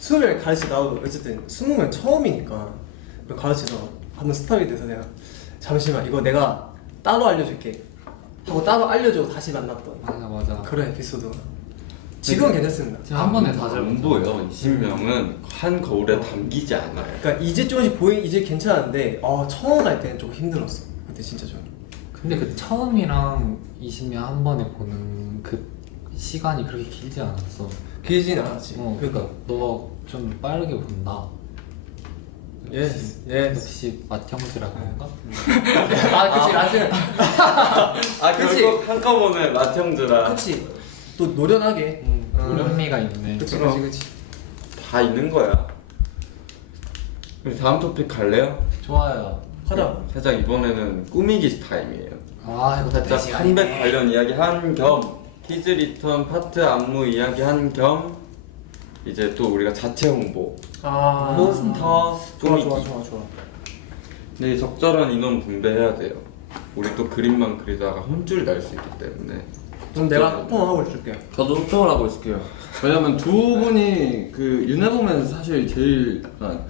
20명을 가르치다가 어쨌든 20명 처음이니까 가르치다가 한번 스탑이 돼서 내가 잠시만 이거 내가 따로 알려줄게 하고 따로 알려주고 다시 만났던 맞아. 그런 에피소드가 지금은 괜찮습니다. 지금 한 번에 다 안 보여. 20명은 한 거울에 담기지 않아요. 그러니까 이제 조금씩 이제 괜찮은데 처음 갈 때는 좀 힘들었어. 그때 진짜 좀. 근데 그 처음이랑 20년 한 번에 보는 그 시간이 그렇게 길지 않았어. 길진 않았지. 그러니까 너 좀 빠르게 본다. 예스. 역시 맏형제라 그런가? 그치 나중에. 그치. 결국 한꺼번에 맏형제라 그치. 또 노련하게. 노련미가 있네. 그치. 다 있는 거야. 우리 다음 토픽 갈래요? 좋아요. 하자. 살짝 이번에는 꾸미기 타임이에요. 이거 살짝 다 컴백 관련 이야기 한 겸 키즈 리턴 파트 안무 이야기 한 겸 이제 또 우리가 자체 홍보 포스터 꾸미기. 좋아. 네, 적절한 인원 분배해야 돼요. 우리 또 그림만 그리다가 혼쭐 날 수 있기 때문에. 그럼 내가 소통하고 있을게. 저도 소통을 하고 있을게요. 왜냐면 두 분이 그 유네봄에서 사실 제일 약간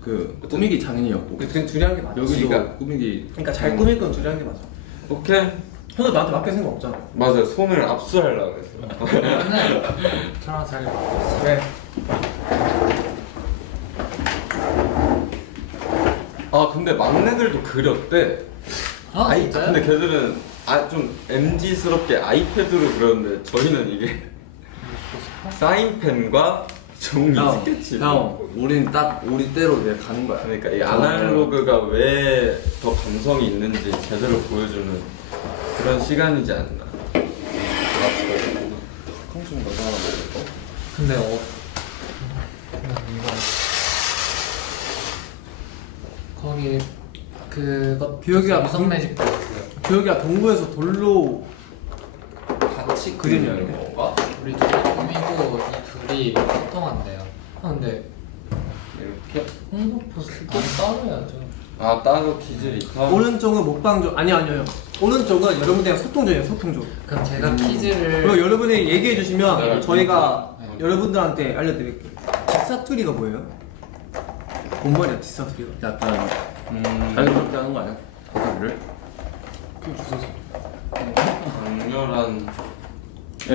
그 꾸미기 장인이었고 그건 둘이 한 게 맞아. 여기도 지가. 꾸미기. 그러니까 잘 꾸밀 건 둘이 한 게 맞아. 오케이. 형도 나한테 맡길 생각 없잖아. 맞아요. 손을 압수하려고 했어. 저는 저랑 잘 그래. 근데 막내들도 그렸대. 진짜요? 근데 걔들은 좀 MZ스럽게 아이패드로 그렸는데 저희는 이게 사인펜과 종이 스케치. 형, 우린 딱 우리 때로 이제 가는 거야. 그러니까 이 아날로그가 왜 더 감성이 있는지 제대로 보여주는 그런 시간이지 않나. 콩좀 넣어 하나 먹을까? 근데 거기 그것 기억이가 무성 매직도 있어요. 기억이가 동부에서 돌로 같이 그리는 건가? 우리 둘이 꾸미고 이 둘이 소통한대요. 근데 이렇게? 홍보 포스터 따로 해야죠. 아 따로 퀴즈리카? 오른쪽은 먹방존 아니요 오른쪽은 여러분들이랑 소통존이에요 소통존. 그럼 제가 퀴즈를 그리고 여러분이 얘기해 주시면 네, 저희가 네. 여러분들한테 알려드릴게요. 뒷사투리가 뭐예요? 뭔 말이야 뒷사투리가? 약간 자연스럽게 하는 거 아니야? 사투리를? 그게 무슨 소리? 강렬한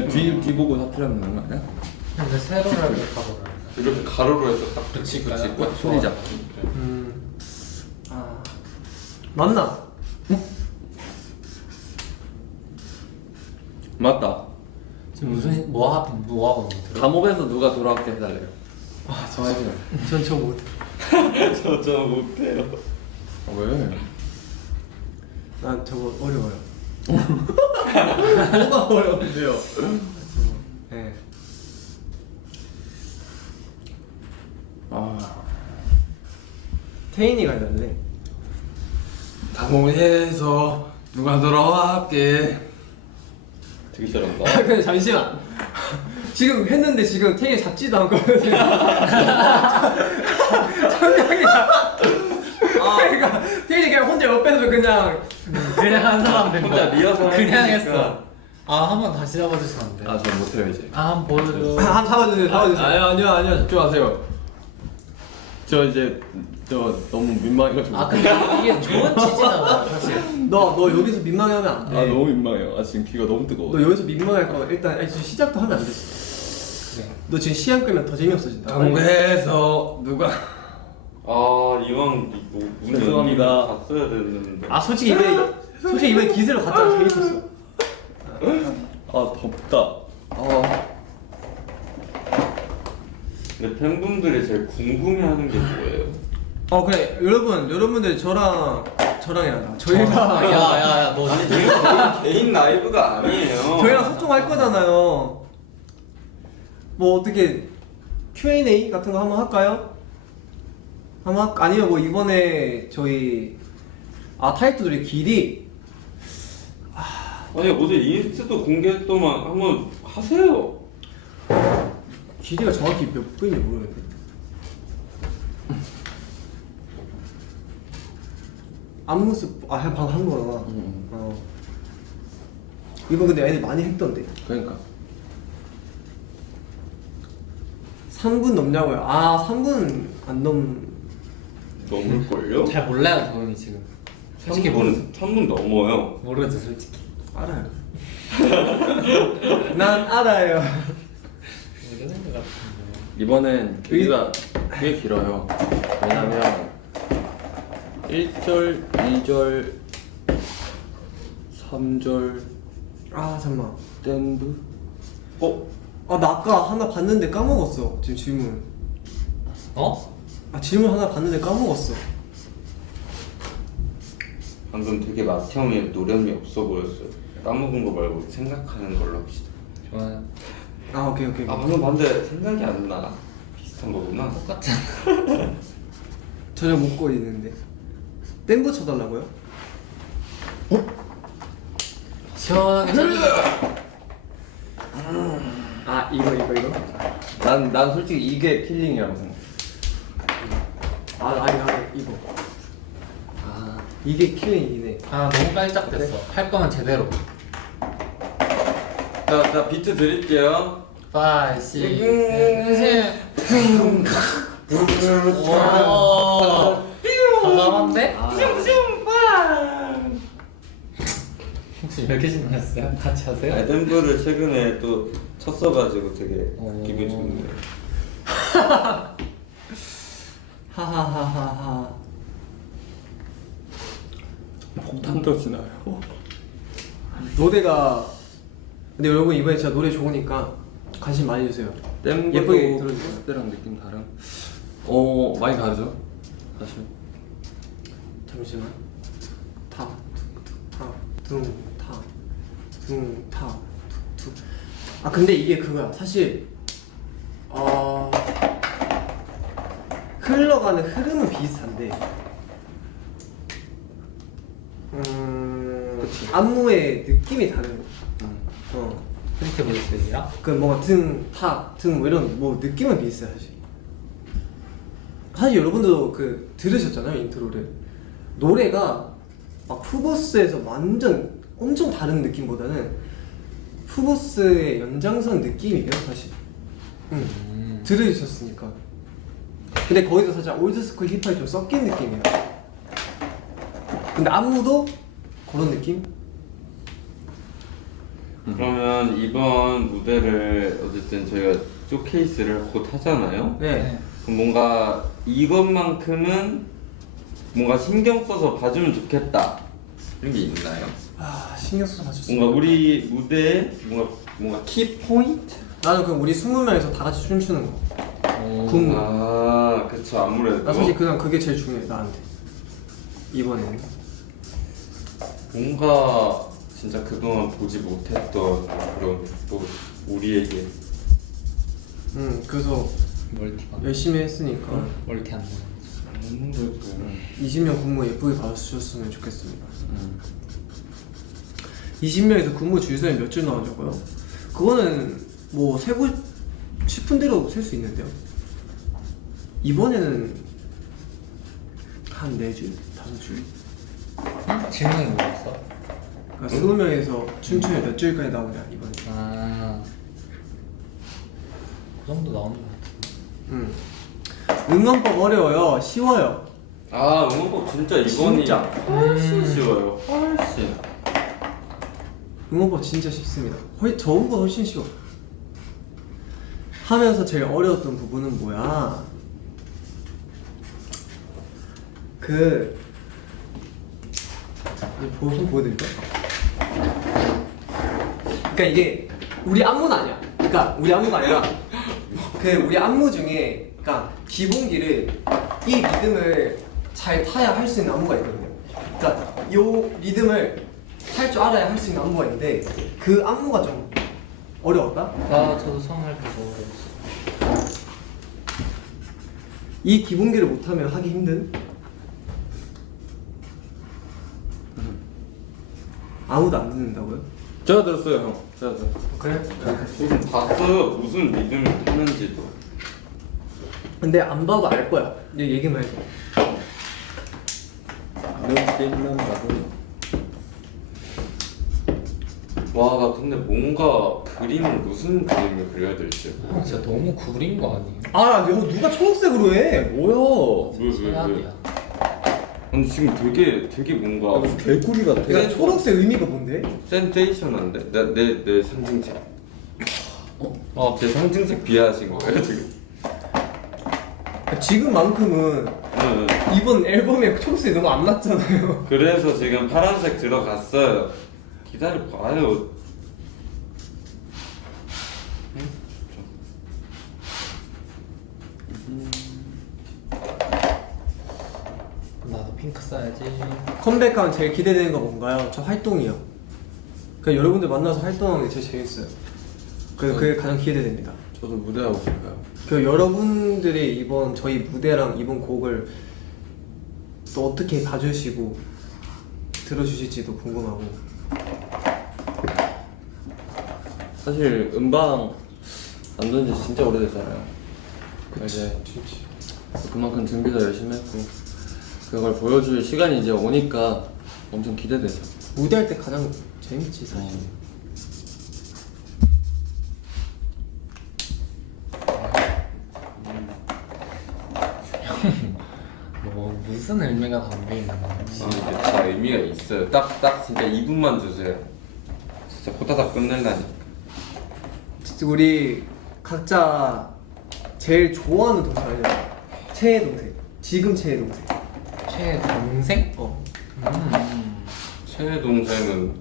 뒤 보고 사투리하면 되는 거 아니야? 근데 세로를 하고 이렇게 가로로 해서 딱 그치, 그치 그치. 소리자. 아 맞나? 맞다. 지금 무슨 뭐 하고 있는 거야? 감옥에서 누가 돌아왔게 해달래요. 저 못. 저 못해요. 왜? 난 저거 어려워요. 뭐가 어려운데요? 네. 아 태인이가 해달래. 감옥에서 누가 돌아왔게. 되게 잘한다. 근데 잠시만. 지금 했는데 지금 태인이 잡지도 않거든요. 청량이야. 그러니까 태인이 그냥 혼자 옆에서 그냥 한 사람 된 혼자 리허설 그냥 했으니까. 했어. 아 한 번 다시 잡아주시면 안 돼? 아 저 못해요 이제. 한 번 보여줘. 한 잡아주세요. 잡아주세요. 아니요 집중하세요. 저 이제 저 너무 민망해가지고. 아 근데 이게 좋은 취지잖아 사실. 너 여기서 민망해하면 안 돼. 아 너무 민망해요. 아 지금 귀가 너무 뜨거워. 너 여기서 민망할 거 일단 아니, 지금 시작도 하면 안 돼. 그래. 너 지금 시간 끄면 더 재미없어진다. 감옥에서 누가 아 이왕 이거 문 죄송합니다. 열리면 갔어야 됐는데. 아 솔직히 이번에 기세로 갔잖아. 재밌었어. 아 덥다. 아 근데 팬분들이 제일 궁금해하는 게 뭐예요? 그래 여러분들 저랑이랑 저희가 야야야 너 아니 지금 개인 라이브가 아니에요. 저희랑 소통할 거잖아요. 뭐 어떻게 Q&A 같은 거 한번 할까요? 아니면 뭐 이번에 저희 타이틀들이 길이 아니 어제 인스트도 공개했더만 한번 하세요. 길이가 정확히 몇 분인지 모르겠는데. 앞모습 방금 한 거구나. 이번 근데 애들 많이 했던데. 그러니까 3분 넘냐고요? 3분 안 넘을걸요? 잘 몰라요 도현이 지금. 솔직히 3분 넘어요. 모르죠 솔직히. 알아요. 난 알아요. 모르는 것 같은데. 이번엔 길이가 꽤 길어요. 왜냐면 1절, 2절, 3절 잠만. 댄드. 나 아까 하나 봤는데 까먹었어. 지금 질문. 어? 질문 하나 봤는데 까먹었어. 방금 되게 맏형이 노련미 없어 보였어요. 까먹은 거 말고 생각하는 걸로 합시다. 좋아요. 오케이. 방금 봤는데 생각이 안 나. 비슷한 거구나. 똑같잖아. 전혀 못 거리는데. 땡 붙여달라고요? 시원하게. 이거. 난 솔직히 이게 킬링이라고 생각해. 나도 이거. 이게 킬링이네. 너무 깔짝됐어. 할 거면 제대로. 자 비트 드릴게요. 5, 6, 7. 와. 과감한데? 혹시 이렇게 신나셨어요? 같이 하세요? 댄브를 최근에 또 쳤어가지고 되게 기분이 좋네요. 하하하하하. 폭탄 터지나요? 노래가 근데 여러분 이번에 진짜 노래 좋으니까 관심 많이 주세요. 댄브도 예쁘게 들어주세요. 했을 때랑 느낌 다른? 많이 다르죠? 사실. 잠시만. 근데 이게 그거야. 사실 흘러가는 흐름은 비슷한데 그치. 안무의 느낌이 다른. 프리티 보이스랑 그 뭔가 등, 탑, 등 뭐 이런 뭐 느낌은 비슷해 사실. 사실 여러분도 그 들으셨잖아요 인트로를. 노래가 막 푸보스에서 완전 엄청 다른 느낌보다는 푸보스의 연장선 느낌이에요 사실. 들으셨으니까. 근데 거기서 살짝 올드스쿨 힙합이 좀 섞인 느낌이에요. 근데 안무도 그런 느낌? 그러면 이번 무대를 어쨌든 저희가 쇼케이스를 곧 하잖아요. 네. 그럼 뭔가 이것만큼은 뭔가 신경 써서 봐주면 좋겠다 이런 게 있나요? 아 신경 써서 맞췄어. 뭔가 우리 무대에 뭔가 키 포인트? 나는 그럼 우리 20명에서 다 같이 춤추는 거. 군무. 아 그쵸 아무래도 나 사실 그냥 그게 제일 중요해 나한테. 이번에는. 뭔가 진짜 그동안 보지 못했던 그런 뭐 우리에게 그래서 멀티가 열심히 했으니까 멀티 안 되는 아무래도 20명 군무 예쁘게 봐주셨으면 좋겠습니다. 20명에서 군무 줄서면 몇 줄 나오냐고요? 그거는 뭐 세고 싶은 대로 셀 수 있는데요. 이번에는 한 4줄? 5줄? 질문이 뭐였어? 그러니까 20명에서 춤추면 몇 줄까지 나오냐 이번에. 아, 그 정도 나오는 것 같은데. 응원법 어려워요? 쉬워요? 아 응원법 진짜 이번이 진짜. 훨씬 쉬워요 훨씬 응원법 진짜 쉽습니다. 저보다 훨씬 쉬워. 하면서 제일 어려웠던 부분은 뭐야? 좀 보여드릴까? 그러니까 이게 우리 안무는 아니야. 그러니까 우리 안무가 아니라 우리 안무 중에 그러니까 기본기를 이 리듬을 잘 타야 할 수 있는 안무가 있거든요. 그러니까 요 리듬을 탈 줄 알아야 할 수 있는 안무가 있는데 그 안무가 좀 어려웠다? 아, 저도 처음 할 때 어려웠어. 이 기본기를 못하면 하기 힘든? 아무도 안 듣는다고요? 제가 들었어요 형. 제가 들었어요. 그래? 지금 봤어요 무슨 리듬을 타는지도 근데 안 봐도 알 거야. 얘기만 해줘. 몇 개만 봐도 와 나 근데 뭔가 그림을 무슨 그림을 그려야 될지 형 진짜 너무 구린 거 아니에요? 아, 누가 초록색으로 해? 뭐야? 왜? 최악이야. 아니 지금 되게 뭔가 개구리 같아. 내가 초록색 의미가 뭔데? 센테이션한데? 내 상징색 제 상징색 비하하신 거예요 지금? 지금만큼은 응. 이번 앨범에 초록색이 너무 안 맞잖아요. 그래서 지금 파란색 들어갔어요 기다려봐요 나도 핑크 써야지. 컴백하면 제일 기대되는 거 뭔가요? 저 활동이요. 그냥 여러분들 만나서 활동하는 게 제일 재밌어요. 그게 가장 기대됩니다. 저도 무대하고 싶어요. 여러분들이 이번 저희 무대랑 이번 곡을 또 어떻게 봐주시고 들어주실지도 궁금하고. 사실 음방 만든 지 진짜 오래됐잖아요. 이제 그만큼 준비도 열심히 했고 그걸 보여줄 시간이 이제 오니까 엄청 기대되죠. 무대할 때 가장 재밌지 사실. 뭐 무슨 의미가 담겨 있는 건지. 이게 다 의미가 있어요 딱 진짜 2분만 주세요 진짜 호다닥 끝낼라니까 진짜 우리 각자 제일 좋아하는 동생 아니야? 최애 동생. 지금 최애 동생. 최애 동생? 최애 동생은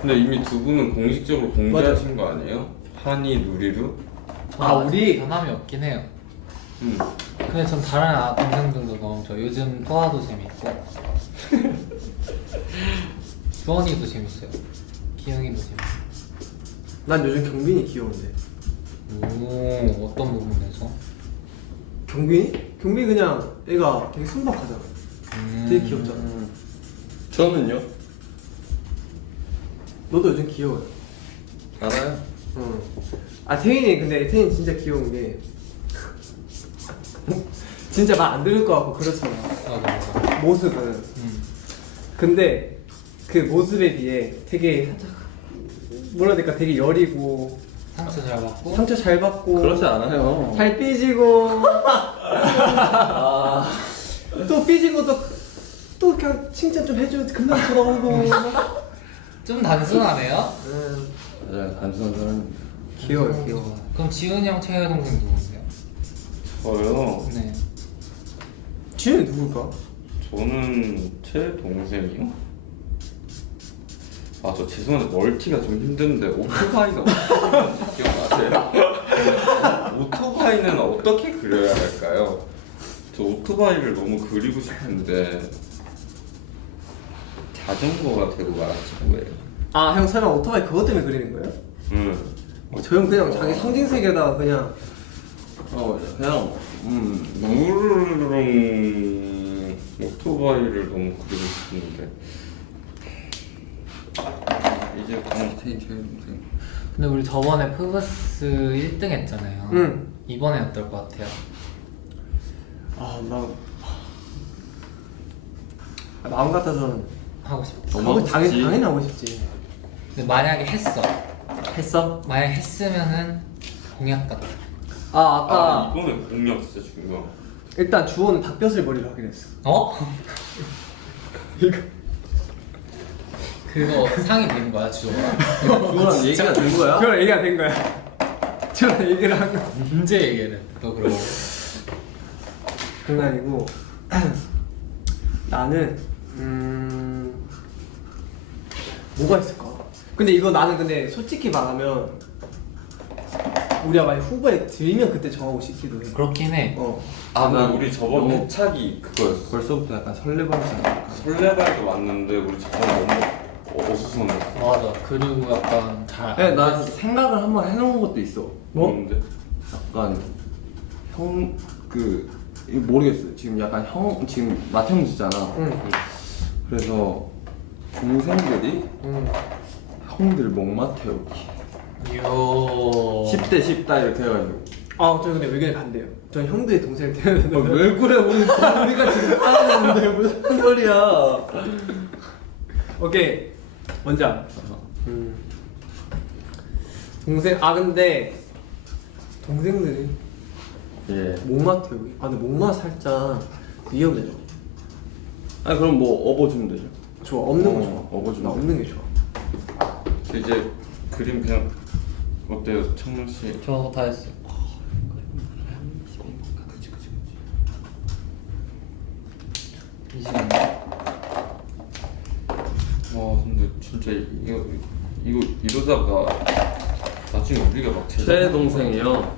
근데 이미 두 분은 공식적으로 공개하신 거 아니에요? 한이 누리루? 우리? 변함이 없긴 해요. 응. 근데 전 다른 동생들도 너무 좋아. 요즘 토아도 재밌고 주원이도 재밌어요. 기영이도 재밌어요. 난 요즘 경빈이 귀여운데. 오, 어떤 부분에서? 경빈이? 경빈이 그냥 애가 되게 순박하잖아. 되게 귀엽잖아. 저는요? 너도 요즘 귀여워요. 알아요? 응. 아 태인이 근데 태인 진짜 귀여운 게 진짜 말 안 들을 것 같고 그렇잖아. 맞아. 모습은. 근데 그 모습에 비해 되게 뭐라 해야 될까 되게 여리고 상처 잘 받고. 상처 잘 받고 그렇지 않아요. 잘 삐지고 또 삐지고 또 그냥 칭찬 좀 해주면 금방 돌아오고 좀 단순하네요. 맞아요. 단순한 사람입니다. 귀여워요 귀여워. 그럼 지훈이 형 최애 동생 누구세요? 저요. 네. 지훈이 누굴까? 저는 제 동생이요? 아 저 죄송한데 멀티가 좀 힘든데 오토바이가 어떻게 기억나세요? 오토바이는 어떻게 그려야 할까요? 저 오토바이를 너무 그리고 싶은데 자전거가 되고 말았지 뭐예요? 아 형 설마 오토바이 그것 때문에 그리는 거예요? 응. 저 형 그냥 자기 상징색에다가 그냥 그냥 오토바이를 너무 그리고 싶은데 이제 그냥 태인 최애 동생. 근데 우리 저번에 푸브스 1등 했잖아요. 응. 이번에 어떨 것 같아요? 아나 마음 같아서는 하고 싶어. 너무 하고 싶지. 당연히 하고 싶지. 근데 만약에 했어. 했어? 만약 했으면은 공약 같아. 아 아까 아 이거는 공략 진짜 중요한 일단 주호는 닭뼈슬 머리를 하기로 했어. 어? 이거 그거 상이 된 거야 주호가? 그거랑 얘기가 된 거야? 그걸 얘기가 된 거야. 저랑 얘기를 한 거. 언제 얘기를 또 그러고. 장난이고 나는 뭐가 있을까? 근데 이거 나는 근데 솔직히 말하면 우리가 만약 후보에 들면 그때 정하고 싶기도 해. 그렇긴 해. 아 난 근데 우리 저번 너무- 회차기 그거였어. 벌써부터 약간 설레발이지 않을까? 설레발도 왔는데 우리 저번 너무 어수선했어. 맞아. 그리고 약간 잘. 네, 나 생각을 한번 해놓은 것도 있어. 뭐? 뭔데? 약간 이거 모르겠어요. 지금 약간 지금 맏형제잖아. 응. 그래서 동생들이 응. 형들 목마 태우기. 요. 10대 10다 이렇게 해가지고. 아, 저 근데 의견이 반대요. 전 형들이 동생을 태워야 된다. 왜 그래? 우리가 지금 따라했는데 무슨 소리야? 오케이. 먼저. 동생 근데 동생들이 예. 목마 태우기. 근데 목마 살짝 위험해져. 아니 그럼 뭐 업어주면 되죠. 좋아. 없는 거 좋아. 업어주면 나 없는 게 좋아. 이제 그림 그냥 어때요, 창문 씨? 저 다 했어. 이 시간에. 와 근데 진짜 이거 이러다가 나중에 우리가 막 최애 동생이요.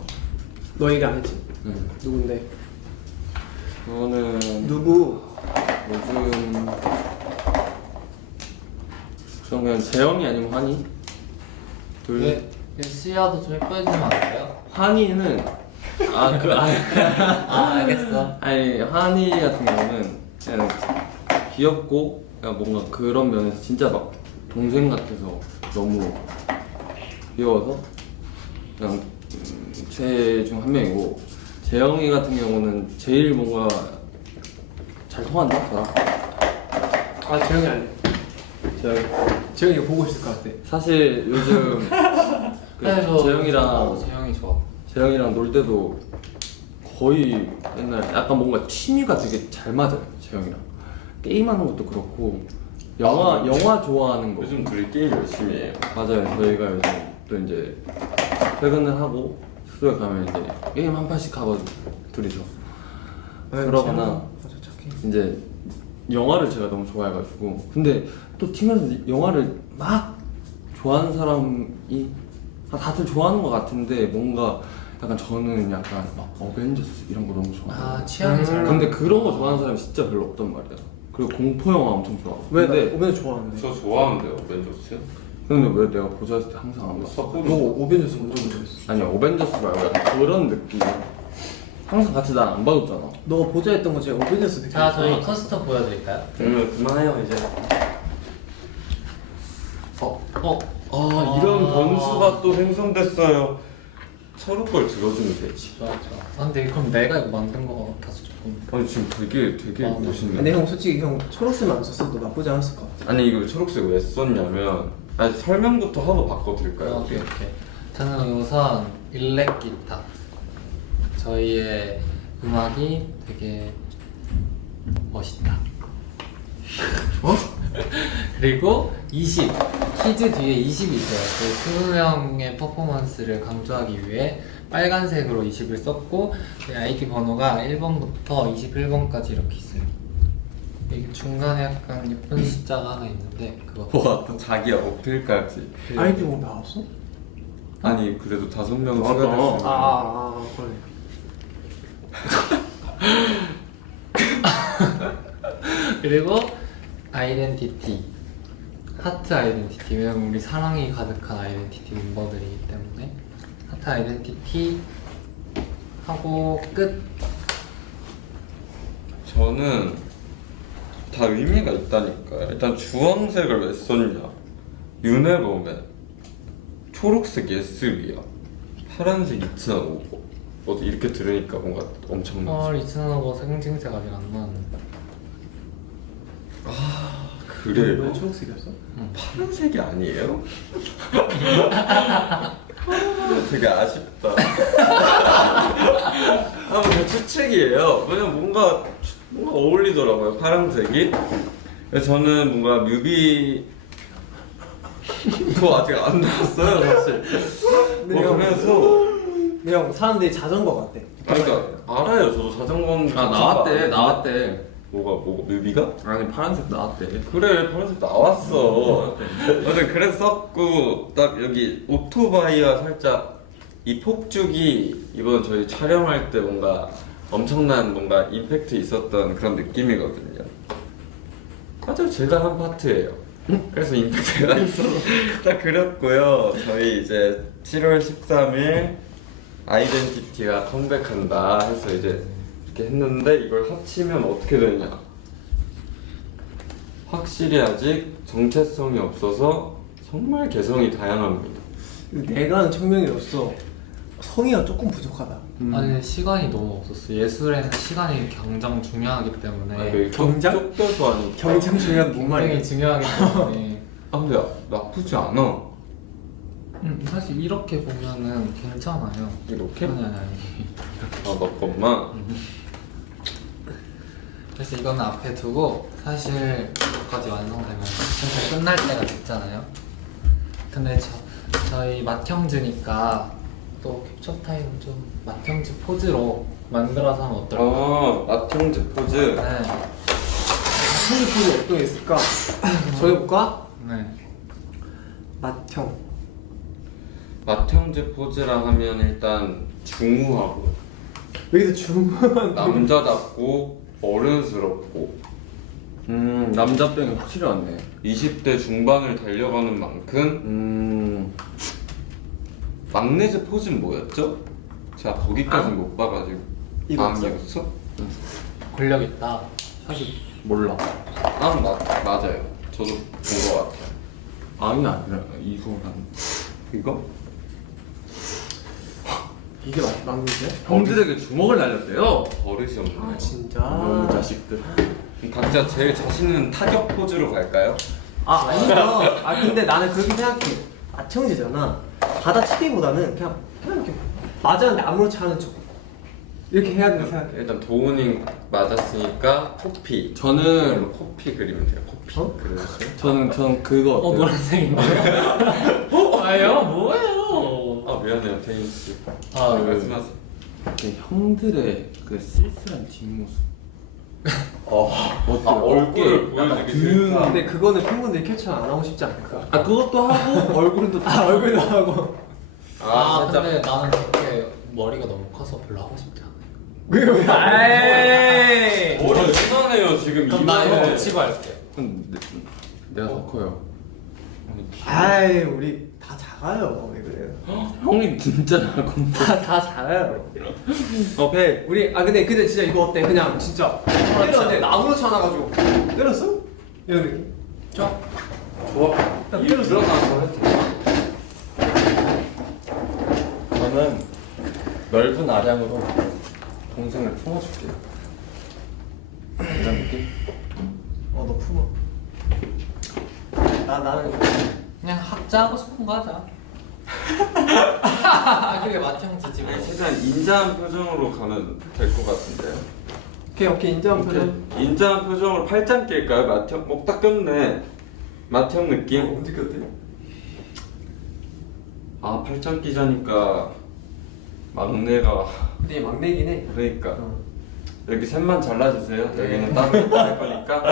너 얘기 안 했지? 네. 누군데? 저는 누구? 요즘 전 그냥 재영이 아니면 환희. 왜 수야도 좀 예뻐해주면 안 돼요? 환희는 알겠어. 아니 환희 같은 경우는 그냥 귀엽고 그냥 뭔가 그런 면에서 진짜 막 동생 같아서 너무 귀여워서 그냥 최애 중 한 명이고, 재영이 같은 경우는 제일 뭔가 잘 통한다 저랑. 재영이 알래. 재영이 이거 보고 있을 것 같아. 사실 요즘 그 재영이랑 재영이 좋아. 재영이랑 놀 때도 거의 옛날 약간 뭔가 취미가 되게 잘 맞아요. 재영이랑 게임하는 것도 그렇고 영화 좋아하는 거. 요즘 둘이 게임 열심히 해요. 맞아요. 저희가 요즘 또 이제 퇴근을 하고 숙소에 가면 이제 게임 한 판씩 하거든요. 둘이서. 그러거나 맞아, 착해. 이제 영화를 제가 너무 좋아해가지고, 근데 또 팀에서 영화를 막 좋아하는 사람이 다들 좋아하는 것 같은데 뭔가 약간 저는 약간 막 어벤져스 이런 거 너무 좋아해요. 취향이 잘 맞아. 근데 그런 거 좋아하는 사람이 진짜 별로 없단 말이야. 그리고 공포 영화 엄청 좋아하고. 왜? 근데 나 오벤져스 좋아하는데. 저 좋아하는데요, 어벤져스? 근데 왜 내가 보자했을 때 항상 안 봤어? 섣부르. 너 오벤져스 먼저 보셨어. 아니 오벤져스 말고 약간 그런 느낌이야. 항상 같이 난 안 봐줬잖아. 너가 보자 했던 거 제가 오벤져스 되게 자, 저희 좋아하거든. 커스텀 보여드릴까요? 그러면 그만해요 이제. 이런 변수가 또 생성됐어요. 서로 걸 들어주면 되지. 좋아. 근데 그럼 내가 이거 만든 거 같아서 조금. 아니 지금 되게 근데 멋있네. 형 솔직히 형 초록색만 안 썼어도 나쁘지 않았을 것 같아. 아니 이거 초록색 왜 썼냐면 설명부터 하고 바꿔드릴까요? 오케이. 저는 우선 일렉 기타. 저희의 음악이 되게 멋있다. 그리고 20 키즈 뒤에 20이 있어요. 그 20명의 퍼포먼스를 강조하기 위해 빨간색으로 20을 썼고 아이디 번호가 1번부터 21번까지 이렇게 있어요. 이게 중간에 약간 예쁜 숫자가 하나 있는데 그거 와, 또 자기야 어필까지. 아이디 뭐 나왔어? 아니 그래도 5명 맞다. 아 그래. 그리고 아이덴티티 하트 아이덴티티. 왜냐면 우리 사랑이 가득한 아이덴티티 멤버들이기 때문에 하트 아이덴티티 하고 끝. 저는 다 의미가 있다니까요. 일단 주황색을 왜 썼냐? 윤회범에 초록색 예슬이야, 파란색 이츠나 오고. 어디 이렇게 들으니까 뭔가 엄청나지. 리스너가 생징색 아직 안 나왔는데. 그래요? 왜 초록색이었어? 파란색이 아니에요? 되게 아쉽다. 그냥 추측이에요. 왜냐면 뭔가 어울리더라고요, 파란색이. 그래서 저는 뭔가 뮤비 도 아직 안 나왔어요, 사실. 그래서 근데 형 사람들이 자전거 같대. 그러니까 알아요. 저도 자전거는 나왔대. 뭐가 뮤비가? 아니 파란색 나왔대. 그래, 파란색 나왔어. 맞아, 그래서 썼고 딱 여기 오토바이와 살짝 이 폭죽이 이번 저희 촬영할 때 뭔가 엄청난 뭔가 임팩트 있었던 그런 느낌이거든요. 맞아요, 제가 한 파트예요. 그래서 임팩트가 있어서 딱 그렸고요. 저희 이제 7월 13일 아이덴티티가 컴백한다 해서 이제 이렇게 했는데 이걸 합치면 어떻게 되냐? 확실히 아직 정체성이 없어서 정말 개성이 다양합니다. 내가 하는 청명이로서 성의가 조금 부족하다. 아니 시간이 너무 없었어. 예술에는 시간이 굉장히 중요하기 때문에 경장? 쪽대서 아니. 경쟁 중요한 뭔 말이야? 굉장히 중요하기 때문에 근데 나쁘지 않아. 사실 이렇게 보면은 괜찮아요. 이렇게? 아니. 너 것만. 그래서 이거는 앞에 두고 사실 여기까지 완성되면 진짜 끝날 때가 됐잖아요. 근데 저희 맏형즈니까 또 캡처 타임 좀 맏형즈 포즈로 만들어서 하면 어떨까요? 맏형즈 포즈. 네. 형이 보기 어떤 게 있을까? 정해볼까? 네. 맏형. 맏형제 포즈라 하면 일단 중후하고 여기서 주문. 남자답고 어른스럽고 남자병이 확실히 왔네. 20대 중반을 달려가는 만큼 막내제 포즈는 뭐였죠? 제가 거기까지는 못 봐가지고. 이거였어? 암이었어? 권력 있다. 사실 몰라. 맞아요. 저도 본 것 같아요. 아니 아니라 이거랑 이거? 이게 막내지? 형들에게 주먹을 날렸대요. 버릇이 없네. 아 진짜. 너무 자식들. 그럼 각자 제일 자신 있는 타격 포즈로 갈까요? 아니죠. 근데 나는 그렇게 생각해. 맏형제잖아. 받아치기보다는 그냥 이렇게 맞았는데 아무렇지 않은 척. 이렇게 해야 된다 생각해. 일단 도훈이 맞았으니까 코피. 저는 이걸로 코피 그리면 돼요. 코피. 어? 그려주세요. 저는 그거 어때요? 노란색인가요? 뭐예요? 뭐예요? 미안해요, 태인 씨. 말씀하세요. 그 형들의 그 쓸쓸한 뒷모습. 어때요? 얼굴을 보여주기 싫다. 근데 그거는 팬분들이 캡처 안 하고 싶지 않을까? 그것도 하고 얼굴은 또 얼굴도 하고. 살짝 근데 나는 그렇게 머리가 너무 커서 별로 하고 싶지 않아요. 에이. 머리 심하네요 지금. 그럼 나 이거 이번에. 붙이고 할게. 내가 더 커요. 아이 우리 다 작아요. 왜 그래요? 형이 진짜 나건데. 다 작아요. 배. 우리 근데 진짜 이거 어때? 그냥 진짜 때렸는데 나무로 쳐놔가지고 때렸어? 이런 느낌. 좋아. 일어나서 해도 돼요? 저는 넓은 아량으로 동생을 품어줄게요. 이런 느낌? 너 품어. 나는 그냥 각자 하고 싶은 거 하자. 아, 그게 맏형 지지 뭐. 최대한 인자한 표정으로 가면 될 것 같은데요. 오케이 인정 표정. 인자한 표정으로 팔짱 낄까요? 맏형 목딱 꼈네. 맏형 느낌. 언제 꼈대? 아 팔짱 끼자니까 막내가 근데 얘 막내긴 해. 그러니까 어. 여기 셋만 잘라주세요. 네. 여기는 따로 할 거니까.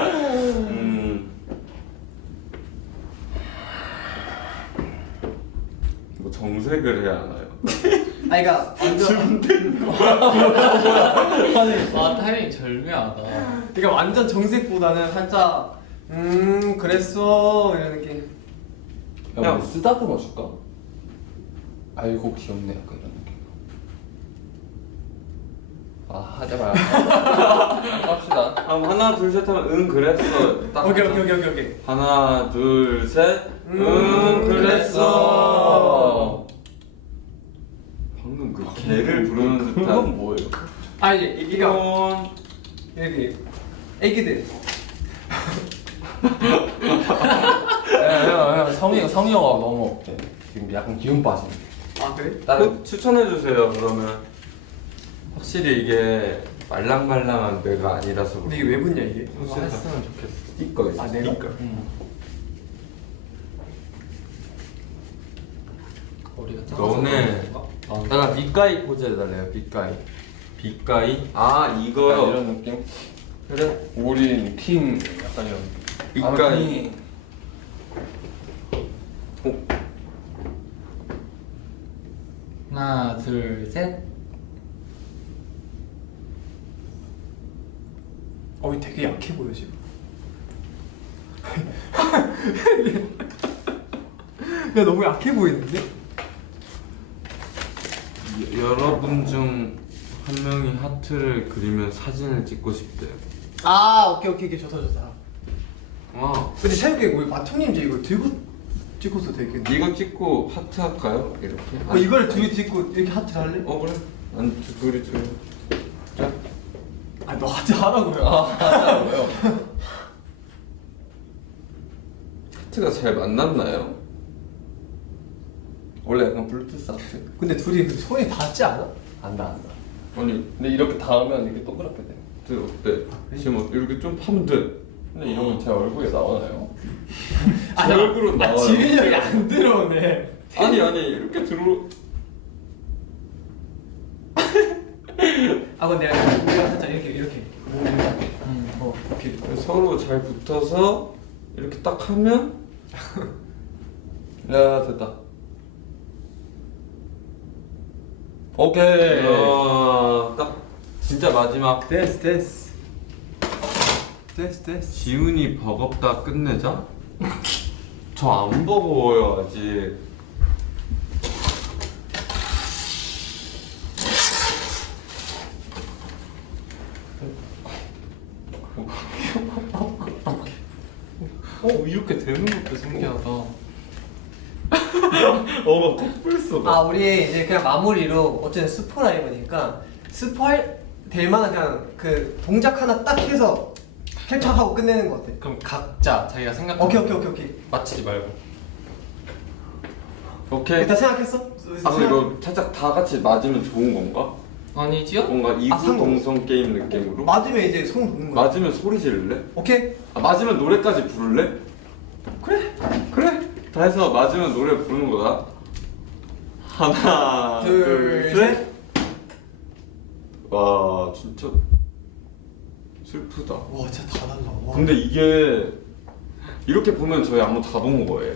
뭐 정색을 해야 하나요? 그러니까 완전 와 타이밍 절묘하다. 그러니까 완전 정색보다는 살짝 그랬어 이런 느낌. 야, 뭐 쓰다듬어 줄까? 아이고 귀엽네 약간 이런 느낌. 아 하지 마. 갑시다. 그럼 하나 둘 셋 하면 응 그랬어. 딱 오케이 하자. 오케이. 하나 둘 셋. 응 그랬어. 방금 그 개를 부르는 그건 듯한 뭐예요? 아니 이거 이건 여기 애기들. 야, 성희 형아 너무 지금 약간 기운 빠지네. 아 그래? 꼭 추천해 주세요. 그러면 확실히 이게 말랑말랑한 뇌가 아니라서 근데 이게 왜 붙냐 이게? 이거 했으면 좋겠어. 스티커 있어. 아 내가? 우리가 너네 내가 밑가이 포즈 해달래요. 밑가이. 빛가이? 아 약간 이거요. 이런 느낌? 그래. 우린 팀 약간 이런. 빛가이. 하나 둘 셋. 이 되게 약해 보여 지금. 야 너무 약해 보이는데? 여러분 중 한 명이 하트를 그리면 사진을 찍고 싶대요. 아 오케이 좋다. 근데 생각해 우리 마청님 이제 이거 들고 찍어서 되겠네. 이거 찍고 하트 할까요? 이렇게? 이걸 둘이 찍고 이렇게 하트 할래? 그래. 아니 둘이. 자. 너 하트 하라고요. 하자고요. 하트가 잘 만났나요? 원래 약간 블루투스 아트. 근데 둘이 그 손이 닿지 않아? 안다. 아니 근데 이렇게 닿으면 이렇게 동그랗게 돼. 어때? 지금 이렇게 좀 하면 돼. 근데 이러면 제 얼굴에 나오나요? 제 얼굴은 나와요. 지민이 형이 안 들어오네. 아니 이렇게 들어. 근데 내가 살짝 이렇게. 오케이. 서로 잘 붙어서 이렇게 딱 하면 야 됐다. 오케이. 딱 진짜 마지막. 됐어. 지훈이 버겁다 끝내자. 저 안 버거워요 아직. 이렇게 되는 것도 신기하다. 막 턱불 쏟아. 우리 이제 그냥 마무리로 어쨌든 스포 라이브니까 스포할 될 만한 그냥 그 동작 하나 딱 해서 캡처하고 끝내는 거 어때? 그럼 각자 자기가 생각하는 오케이. 맞히지 말고. 오케이. 일단 생각했어? 근데 이거 살짝 다 같이 맞으면 좋은 건가? 아니지요? 뭔가 상관없어. 이구동성 게임 느낌으로? 맞으면 이제 손 놓는 거야. 맞으면 소리 지를래? 오케이? 맞으면 노래까지 부를래? 그래. 다 해서 맞으면 노래 부르는 거다. 하나, 둘, 둘, 셋. 와, 진짜 슬프다. 와 진짜 다 달라. 와. 근데 이게 이렇게 보면 저희 아무 다 본 거예요.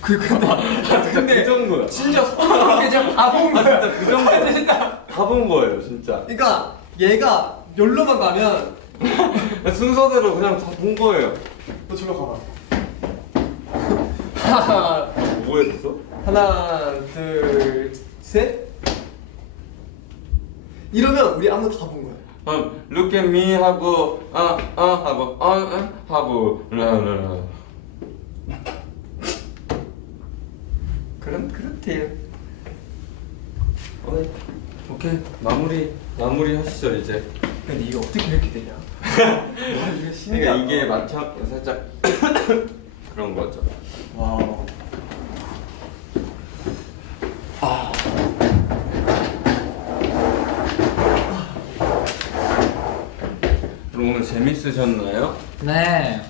근데 그 정도야. 진짜 손으로 그냥 다본 거야. 진짜 그 정도야. 진짜. 다 본 거예요, 진짜. 그러니까 얘가 열로만 가면 순서대로 그냥 다 본 거예요. 너 저로 가봐. 뭐 했어? 하나, 둘, 셋. 이러면 우리 아무도 다 본 거야. Look at me 하고 하고 하고 라라라. 그럼 그렇대요. 오케이 마무리 하시죠 이제. 근데 이게 어떻게 이렇게 되냐? 와, 이게 그러니까 신기하다. 이게 맞춰 살짝 그런 거죠. 와. 그럼 오늘 재밌으셨나요? 네.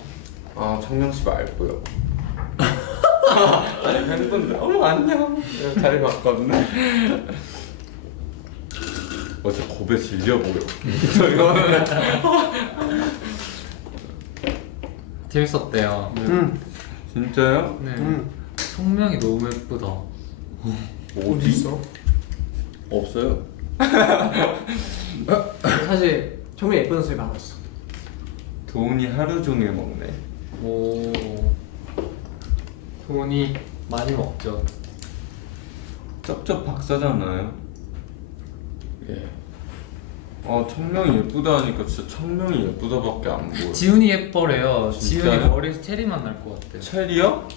아 청명 씨 말고요. 아니 팬분들 어머 안녕 자리 바꿨네. 어제 겁에 질려 보여. 이거는 재밌었대요. 진짜요? 네. 성명이 너무 예쁘다. 어디 있어? 없어요. 사실 정말 예쁜 옷을 많았어. 돈이 하루 종일 먹네. 오. 돈이 많이 먹죠. 쩝쩝 박사잖아요. 예. 청명이 예쁘다 하니까 진짜 청명이 예쁘다밖에 안 보여. 지훈이 예뻐래요. 진짜요? 지훈이 머리에서 체리 맛 날 것 같대. 체리요?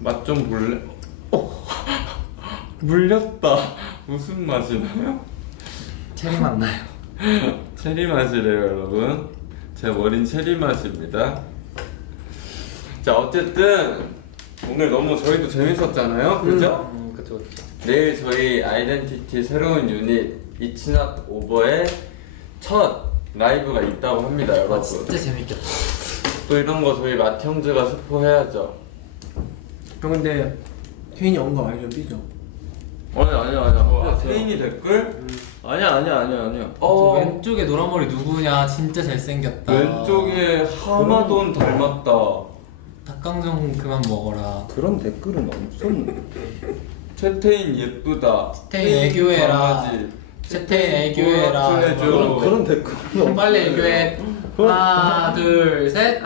맛 좀 볼래? 물렸다. 무슨 맛이 나요? 체리 맛 나요. 체리 맛이래요, 여러분. 제 머린 체리 맛입니다. 자, 어쨌든 오늘 너무 저희도 재밌었잖아요, 그죠? 그쵸 그쵸. 내일 저희 아이덴티티 새로운 유닛 It's Not Over의 첫 라이브가 있다고 합니다, 여러분. 아 진짜 재밌겠다. 또 이런 거 저희 맏형제가 스포해야죠. 형 근데 태인이 온 거 알죠? 삐죠? 아니야. 태인이 댓글? 아니야. 저 왼쪽에 노란 머리 누구냐? 진짜 잘생겼다. 왼쪽에 하마돈 닮았다. 닭강정 그만 먹어라. 그런 댓글은 없었는데. 채태인 예쁘다. 채태인 애교해라. 강아지. 채태인 애교해라. 해줘. 그런 댓글은 그럼 빨리 애교해. 하나 둘 셋.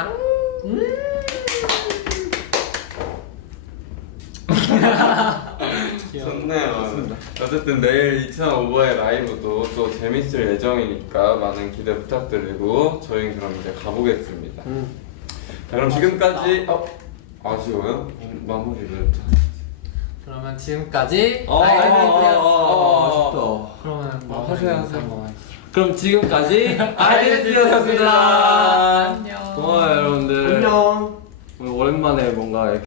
좋네요. 어쨌든 내일 이찬 오버의 라이브도 또 재밌을 예정이니까 많은 기대 부탁드리고 저희는 그럼 이제 가보겠습니다. 자, 그럼 지금까지 아쉬워요? 마무리를. 그러면 지금까지 아, 아이덴티였어. 아쉽다. 그러면 뭐 하세요. 그럼 지금까지 아이덴티였습니다. 안녕. 고마워요 여러분들. 안녕. 오늘 오랜만에 뭔가